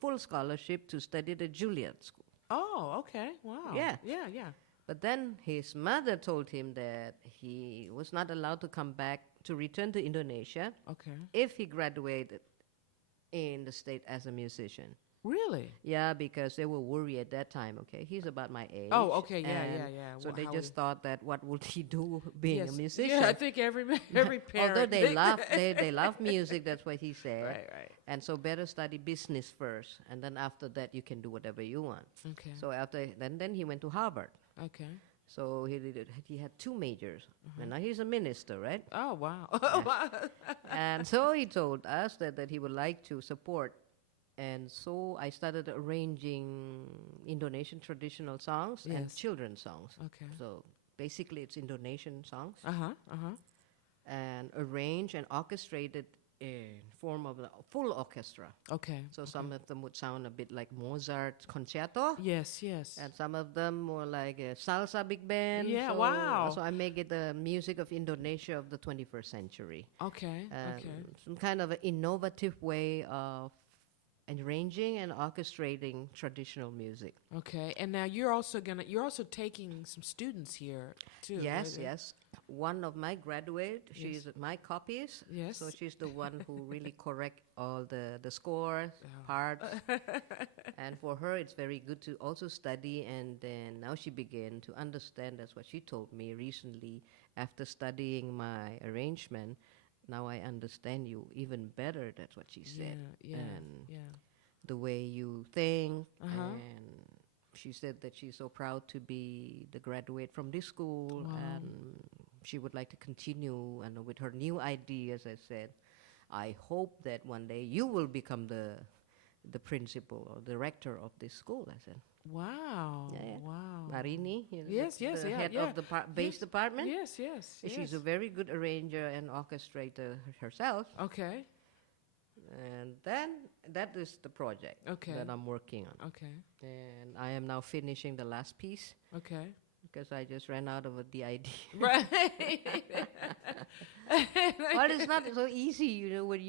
full scholarship to study at the Juilliard School. Oh, okay. Wow. Yeah. Yeah. But then his mother told him that he was not allowed to come back to return to Indonesia Okay. if he graduated in the state as a musician. Really? Yeah, because they were worried at that time. Okay, he's about my age. Oh, okay. Yeah. and So they How just thought that what would he do being yes. a musician? Yeah, I think every parent. Although they love music, that's what he said. Right. And so better study business first, and then after that you can do whatever you want. Okay. So then he went to Harvard. Okay. So he had 2 majors, and now he's a minister, right? Oh, wow. And so he told us that he would like to support. And so I started arranging Indonesian traditional songs and Yes. children's songs. Okay. So basically it's Indonesian songs Uh-huh. and arranged and orchestrated in form of a full orchestra. Okay. So some of them would sound a bit like Mozart concerto. Yes. And some of them more like a salsa big band. Yeah, so, wow. So I make it the music of Indonesia of the 21st century. Okay. And Okay. some kind of an innovative way of arranging and orchestrating traditional music. Okay. And now you're also taking some students here too. Yes, right? yes. One of my graduates, she's my copyist. Yes. So she's the one who really correct all the scores, Oh. parts. And for her, it's very good to also study. And then now she began to understand. That's what she told me recently after studying my arrangement. Now I understand you even better. That's what she said. Yeah. And the way you think. Uh-huh. And she said that she's so proud to be the graduate from this school. Wow. And she would like to continue. And with her new ideas, I said, I hope that one day you will become the principal or director of this school. I said, Wow. Yeah. Wow. Narini, Yes, yes, the yeah, head yeah. of the bass Yes. department. Yes. She's a very good arranger and orchestrator herself. Okay. And then that is the project Okay. that I'm working on. Okay. And I am now finishing the last piece Okay. because I just ran out of the idea. Right. But it's not so easy, when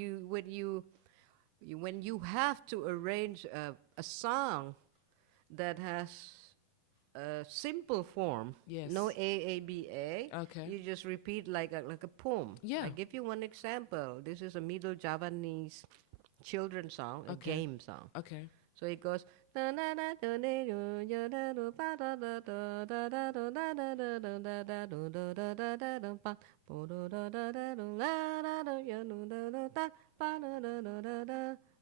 you have to arrange a song that has a simple form, Yes. no A-A-B-A. Okay. You just repeat like a poem. Yeah. I give you one example. This is a Middle Javanese children's song, a Okay. game song. Okay. So it goes.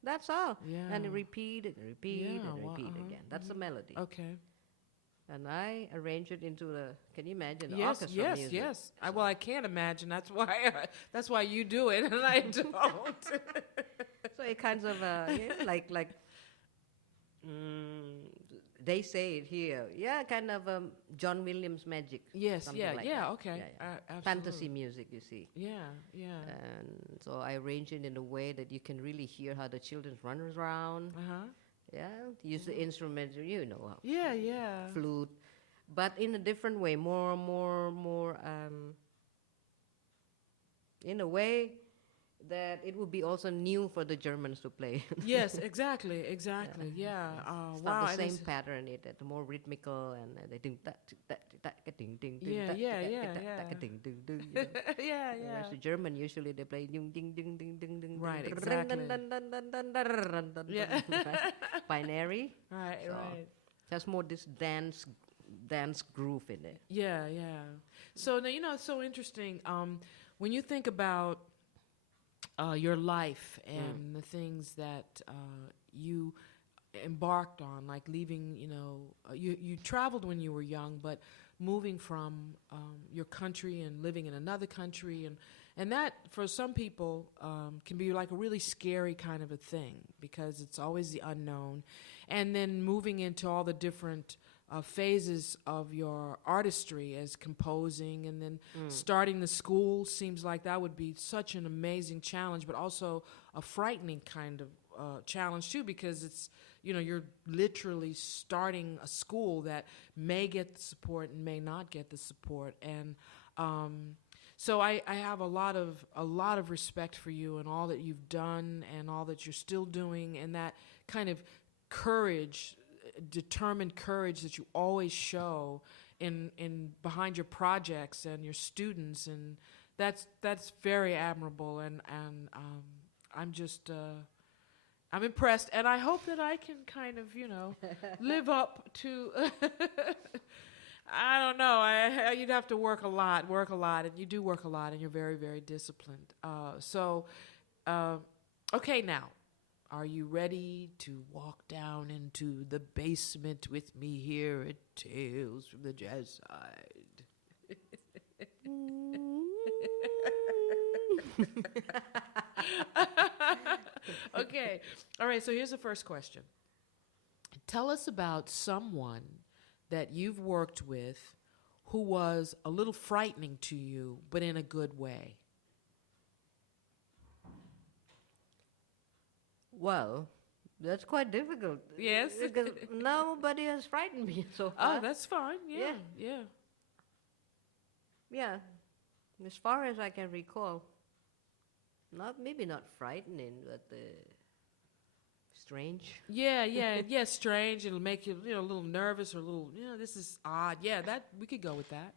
That's all. Yeah. And you repeat it, repeat Yeah, and wow, repeat uh-huh, again. That's the melody. Okay. And I arrange it into can you imagine the Yes. orchestra Yes. music? Yes. Well, I can't imagine. That's why you do it, and I don't. So it kinds of like they say it here. Yeah, kind of John Williams magic. Yes. something Yeah. like yeah. that. Okay. Fantasy Absolutely. music, you see. Yeah. Yeah. And so I arrange it in a way that you can really hear how the children run around. Uh-huh. Yeah, use the instruments, Yeah. flute, but in a different way, more, in a way that it would be also new for the Germans to play. Yes. Exactly. Yeah. It's Wow. not the and same it's- pattern. It's more rhythmical, and they ding that ding ding Yeah, yeah. ding ding ding. Yeah. Whereas the German usually they play ding ding ding ding ding ding. Right, ding, exactly. dun, dun, dun, dun, dun, dun, dun, Yeah. right? Binary. Right. So, Right. There's more this dance groove in it. Yeah. So now it's so interesting. When you think about your life and the things that you embarked on, like leaving, you traveled when you were young, but moving from your country and living in another country, and that for some people can be like a really scary kind of a thing because it's always the unknown, and then moving into all the different phases of your artistry as composing, and then starting the school seems like that would be such an amazing challenge, but also a frightening kind of challenge too, because it's you're literally starting a school that may get the support and may not get the support, and So I have a lot of respect for you and all that you've done and all that you're still doing, and that kind of courage, determined courage that you always show in behind your projects and your students, and that's very admirable, and I'm just I'm impressed, and I hope that I can kind of live up to. I don't know. You'd have to work a lot, and you do work a lot, and you're very, very disciplined. Okay, now, are you ready to walk down into the basement with me here at Tales from the Jazz Side? Okay. All right, so here's the first question. Tell us about someone that you've worked with who was a little frightening to you, but in a good way. Well, that's quite difficult. Yes? Because nobody has frightened me so far. Oh, that's fine. Yeah, yeah. Yeah. As far as I can recall, maybe not frightening, but strange. Yeah, strange. It'll make you, a little nervous or a little, this is odd. Yeah, that we could go with that.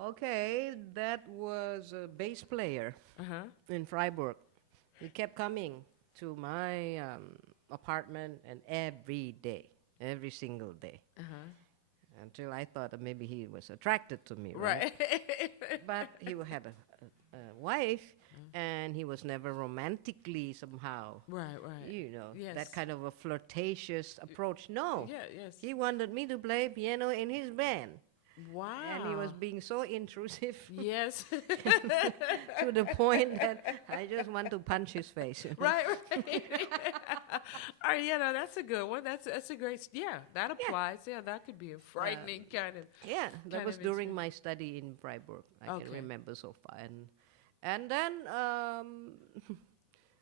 Okay, that was a bass player in Freiburg. He kept coming to my apartment, and every single day. Until I thought that maybe he was attracted to me, right? But he had a wife, and he was never romantically somehow. Right. Yes. That kind of a flirtatious approach. No. Yeah, yes. He wanted me to play piano in his band. Wow. And he was being so intrusive. Yes. To the point that I just want to punch his face. Right. All right, no, that's a good one. That's a great, that applies. Yeah, that could be a frightening kind of. Yeah, that was during my study in Freiburg. I can remember so far. And then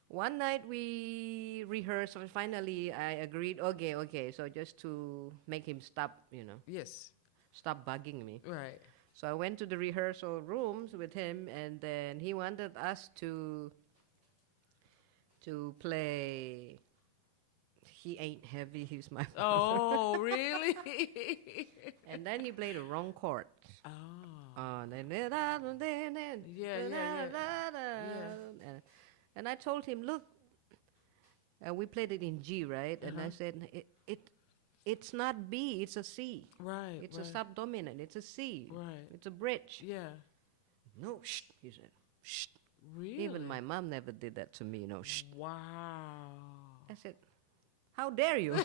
one night we rehearsed, and finally I agreed, okay, so just to make him stop, Yes. Stop bugging me. Right. So I went to the rehearsal rooms with him, and then he wanted us to play He Ain't Heavy, He's My Father. Oh, really? And then he played the wrong chord. Oh. And I told him, look, we played it in G, right? And I said, it's not B, it's a C. Right. It's a subdominant, it's a C. Right. It's a bridge. Yeah. No, shh, he said. Shh. Really? Even my mom never did that to me, shh. Wow. I said, how dare you?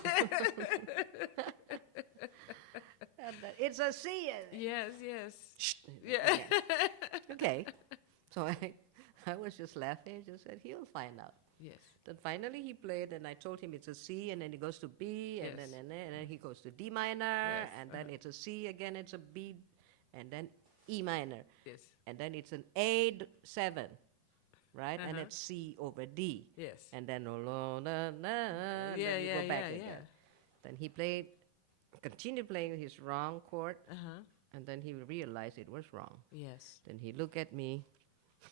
It's a C. Yes. Shh. Yeah. Okay. So I was just laughing. I just said, he'll find out. Yes. Then finally he played, and I told him it's a C, and then he goes to B, and then he goes to D minor, and then it's a C again, it's a B, and then E minor. Yes. And then it's an A7, right? And it's C over D. Yes. And then then you go back again. Then he continued playing his wrong chord, and then he realized it was wrong. Yes. Then he looked at me,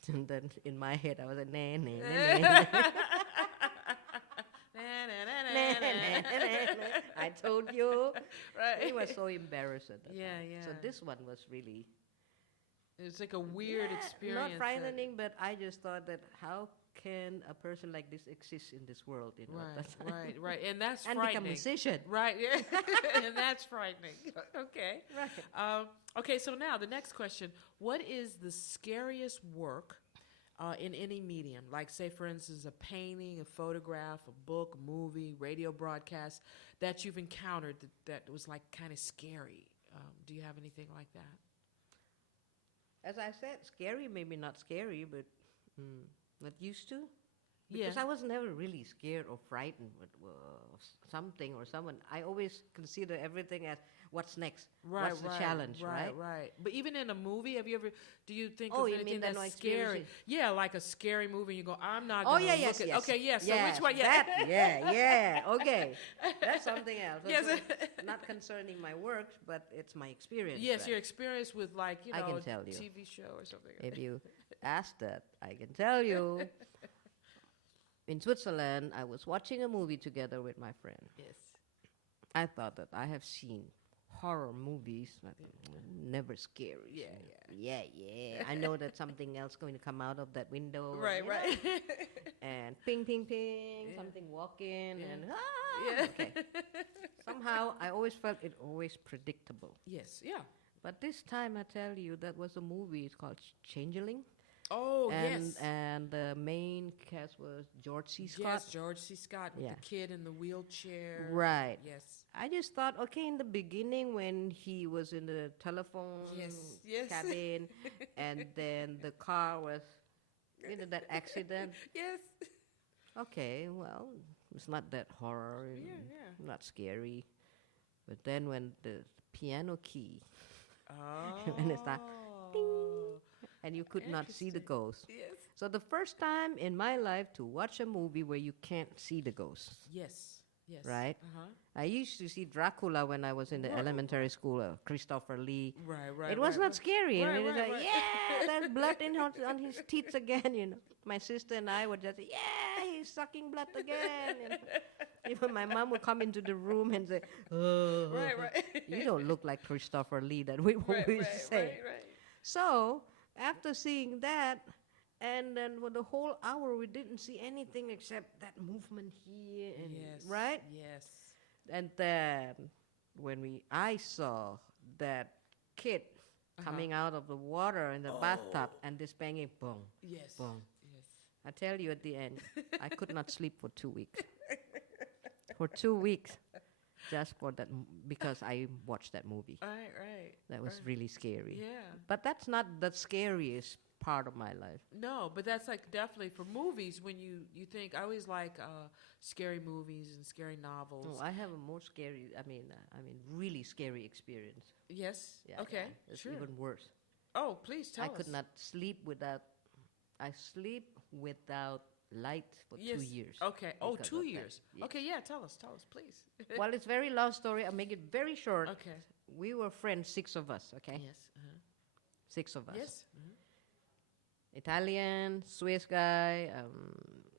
and then in my head I was like, nah. I told you. Right. He was so embarrassed at that time. Yeah. So this one was really... It's like a weird experience. Not frightening, but I just thought that how can a person like this exist in this world? Right. And that's and frightening. become a musician. Right, yeah. And that's frightening. Okay. Right. Okay, so now the next question. What is the scariest work in any medium? Like, say, for instance, a painting, a photograph, a book, a movie, radio broadcast that you've encountered that was, like, kind of scary. Do you have anything like that? As I said, scary, maybe not scary, but not used to. Because Yeah. I was never really scared or frightened with something or someone. I always consider everything as what's next, Right, what's the right, challenge, right, right? right. But even in a movie, do you think Oh, of you anything mean that that's no scary? experience? Yeah, like a scary movie. You go, I'm not Oh gonna yeah, look yes, at. yes. Okay, yeah. So yes, which one? Yeah. that, yeah. Okay, that's something else. Yes. So not concerning my work, but it's my experience. Yes, then. your experience with like I can a tell you. TV show or something. If you ask that, I can tell you. In Switzerland, I was watching a movie together with my friend. Yes. I thought that I have seen horror movies, but never scary. Yeah. I know that something else going to come out of that window. Right, you right. know, and ping, ping, ping, Yeah. something walking, Yeah. and Yeah. okay. Somehow, I always felt it always predictable. Yes. Yeah. But this time, I tell you, that was a movie. It's called Changeling. Oh, and, yes. And the main cast was George C. Scott. Yes, George C. Scott with Yeah. the kid in the wheelchair. Right. Yes. I just thought, okay, in the beginning when he was in the telephone Yes. cabin, and then the car was, that accident. Yes. Okay, well, it's not that horror, Yeah. not scary. But then when the piano key, Oh. when it started, ding, and you could not see the Interesting. ghost. Yes. So the first time in my life to watch a movie where you can't see the ghost. Yes. Yes. Right? Uh-huh. I used to see Dracula when I was in the Whoa. elementary school, Christopher Lee. Right. It was not scary. Right, It was right, like, right. yeah, there's blood on his teeth again, My sister and I would just say, yeah, he's sucking blood again. Even my mom would come into the room and say, oh, Right. you don't look like Christopher Lee that we always say. Right. So after seeing that, and then for the whole hour, we didn't see anything except that movement here, and Yes. right? Yes. And then when I saw that kid coming out of the water in the bathtub and this banging, boom, Yes. boom. Yes. I tell you at the end, I could not sleep for 2 weeks. For 2 weeks, just for that, because I watched that movie. Right. That was really scary. Yeah. But that's not the scariest part of my life. No, but that's like definitely for movies when you think I always like scary movies and scary novels. Oh, I have a more scary, really scary experience. Yes. Yeah, Okay. yeah. It's Sure. even worse. Oh, please tell I us. could not sleep without. I sleep without light for 2 years. Okay. Oh, because 2 of that. years. Yes. Okay. Yeah. Tell us, please. Well, it's very long story. I'll make it very short. Okay. We were friends, 6 of us. Okay, Yes. 6 of us. Yes. Italian, Swiss guy,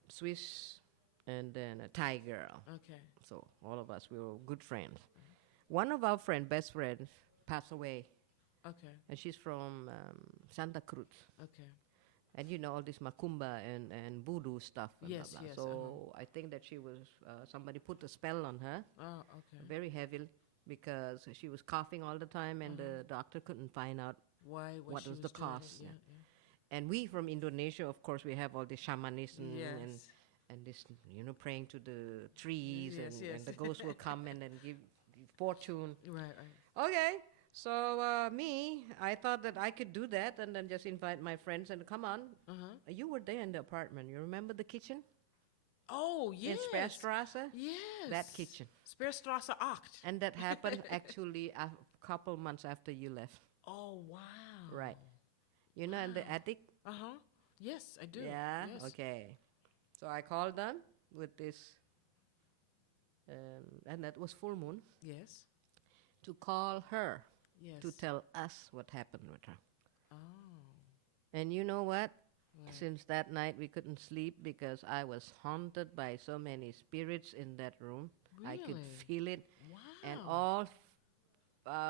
Swiss, and then a Thai girl. Okay. So all of us, we were good friends. One of our best friends, passed away, Okay. and she's from Santa Cruz. Okay. And all this macumba and voodoo stuff. And Yes, blah, blah. yes, So I think that she was, somebody put a spell on her, Oh, okay. very heavy, because she was coughing all the time, and the doctor couldn't find out. Why? What she was the doing it? cause? Yeah. And we from Indonesia, of course, we have all the shamanism Yes. and this, praying to the trees, Yes, yes. and the ghost will come and then give fortune. Right. Okay, so I thought that I could do that and then just invite my friends and come on. You were there in the apartment. You remember the kitchen? Oh, yes. In Speerstrasse? Yes. That kitchen. Speerstrasse 8. And that happened actually a couple months after you left. Oh, wow. Right. In the attic? Yes, I do. Yeah? Yes. Okay. So I called them with this, and that was full moon, Yes. to call her Yes. to tell us what happened with her. Oh. And you know what? What? Since that night we couldn't sleep because I was haunted by so many spirits in that room. I could Really? feel it. Wow. And all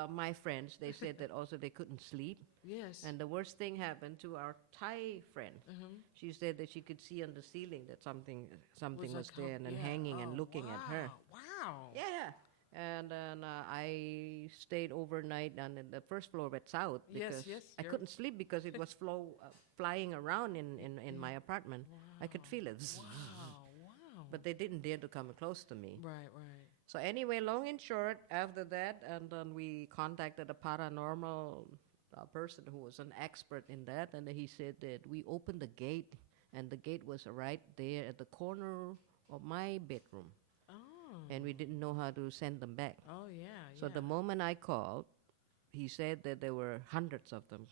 my friends, they said that also they couldn't sleep. Yes. And the worst thing happened to our Thai friend. She said that she could see on the ceiling that something was there and then hanging and looking at her. Wow. Yeah. And then I stayed overnight on the first floor at South because yes, I you're- couldn't sleep because it was flying around in my apartment. I could feel it. Wow. But they didn't dare to come close to me. Right. So anyway, long and short, after that, and then we contacted a paranormal person who was an expert in that, and he said that we opened the gate and the gate was right there at the corner of my bedroom. Oh. And we didn't know how to send them back. Oh, yeah. So the moment I called, he said that there were hundreds of them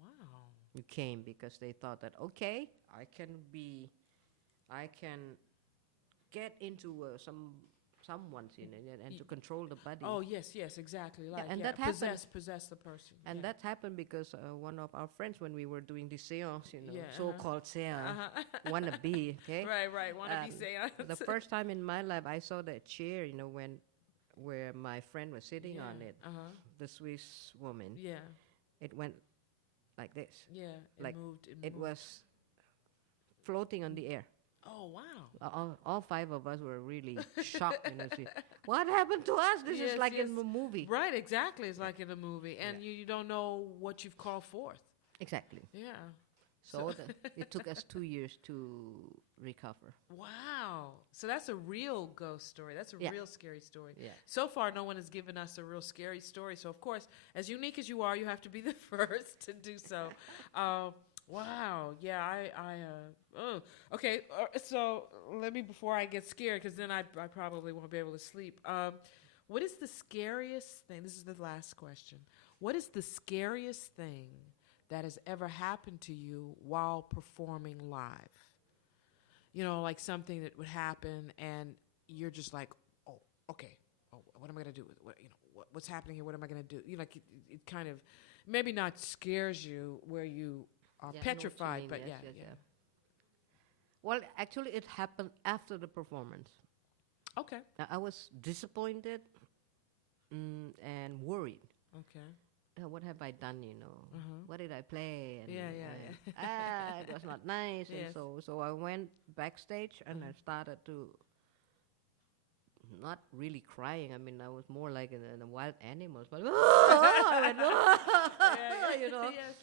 Wow. who came because they thought that, okay, I can get into someone's and to control the body. Oh, yes, exactly. Like, and that happened. Possess the person. And that happened because one of our friends, when we were doing the seance, Yeah, so-called seance, wannabe, okay? Right. Wanna be seance. The first time in my life I saw that chair, where my friend was sitting on it, the Swiss woman, Yeah. it went like this. Yeah. Like moved. it was floating on the air. Oh, wow. All five of us were really shocked. See, what happened to us? This is like in a movie. Right, exactly. It's like in a movie. And you don't know what you've called forth. Exactly. Yeah. So it took us 2 years to recover. Wow. So that's a real ghost story. That's a real scary story. Yeah. So far, no one has given us a real scary story. So, of course, as unique as you are, you have to be the first to do so. Wow. Yeah, okay. So let me, before I get scared, because then I probably won't be able to sleep. What is the scariest thing? This is the last question. What is the scariest thing that has ever happened to you while performing live? Like something that would happen and you're just like, oh, okay. Oh, what am I going to do? What's happening here? What am I going to do? It kind of maybe not scares you where you are petrified, but yeah. Well, actually, it happened after the performance. Okay. Now, I was disappointed and worried. Okay. What have I done? What did I play? And, it was not nice, Yes. and so I went backstage and I started to. Not really crying. I mean, I was more like in a wild animals, but I went,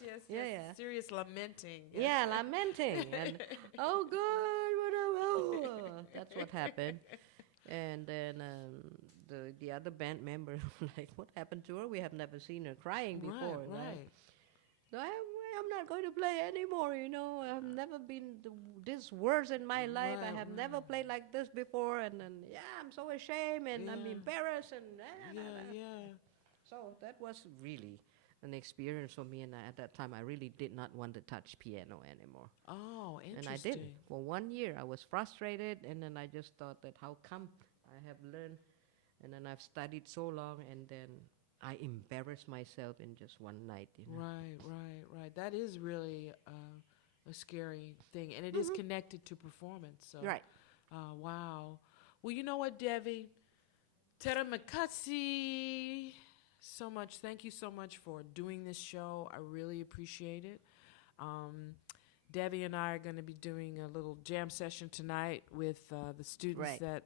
Yes. Yeah. Serious lamenting. Yeah, lamenting, and oh God, that's what happened. And then the other band member like, what happened to her? We have never seen her crying before. Right. So I'm not going to play anymore. I've never been this worse in my life. I have never played like this before, and then I'm so ashamed and I'm embarrassed and So that was really an experience for me, and at that time I really did not want to touch piano anymore. Oh, interesting. And I did. For 1 year I was frustrated, and then I just thought that how come I have learned, and then I've studied so long, and then I embarrassed myself in just one night. Right. That is really a scary thing, and it is connected to performance. So. Right. Wow. Well, you know what, Devi? Terima kasih so much. Thank you so much for doing this show. I really appreciate it. Devi and I are going to be doing a little jam session tonight with the students that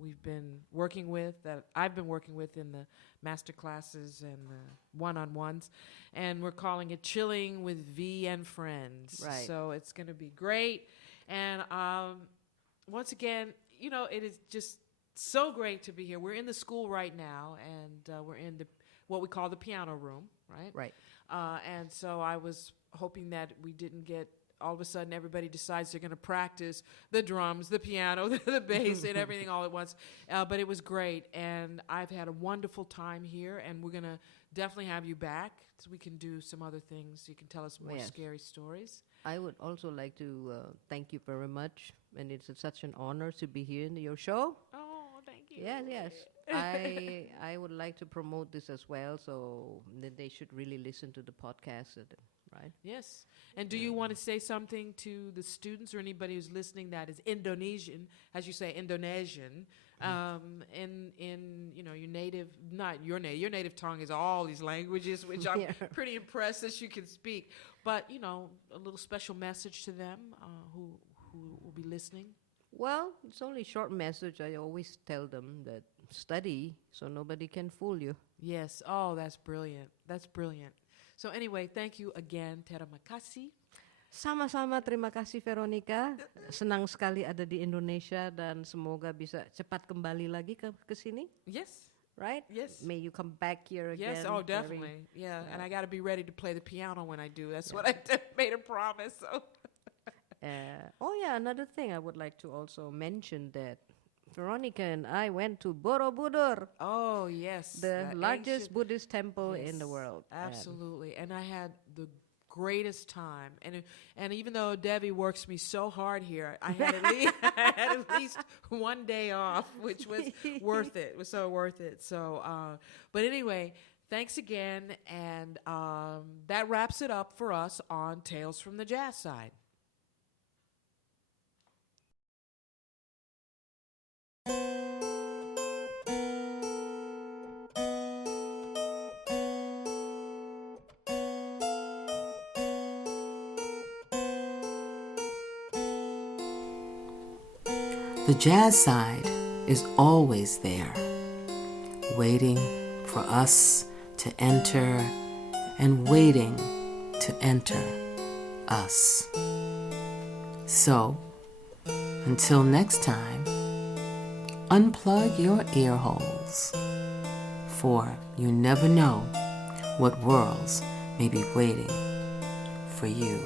we've been working with, that I've been working with in the master classes and the one-on-ones. And we're calling it Chilling with V and Friends. Right. So it's going to be great. And once again, it is just so great to be here. We're in the school right now, and we're in what we call the piano room, right? Right. And so I was hoping that we didn't get all of a sudden everybody decides they're going to practice the drums, the piano, the bass, and everything all at once. But it was great, and I've had a wonderful time here, and we're going to definitely have you back so we can do some other things. You can tell us more scary stories. I would also like to thank you very much, and it's such an honor to be here in your show. Oh, thank you. Yes. I would like to promote this as well, so that they should really listen to the podcast, right? Yes. And do you want to say something to the students or anybody who's listening that is Indonesian, as you say, Indonesian, in your native, not your native tongue is all these languages, which I'm pretty impressed that you can speak. But, a little special message to them who will be listening. Well, it's only a short message. I always tell them that study so nobody can fool you. Yes. Oh, that's brilliant. That's brilliant. So anyway, thank you again. Terima kasih. Sama-sama, terima kasih Veronica. Senang sekali ada di Indonesia dan semoga bisa cepat kembali lagi ke sini. Yes. Right? Yes. May you come back here again. Yes, oh, definitely. And I got to be ready to play the piano when I do. That's what I made a promise. So. Oh yeah, another thing I would like to also mention that Veronica and I went to Borobudur, Oh, yes. the largest Buddhist temple in the Yes, world. absolutely. And I had the greatest time. And even though Debbie works me so hard here, I had at least one day off, which was worth it. It was so worth it. So, but anyway, thanks again. And that wraps it up for us on Tales from the Jazz Side. The jazz side is always there, waiting for us to enter and waiting to enter us. So, until next time, unplug your ear holes, for you never know what worlds may be waiting for you.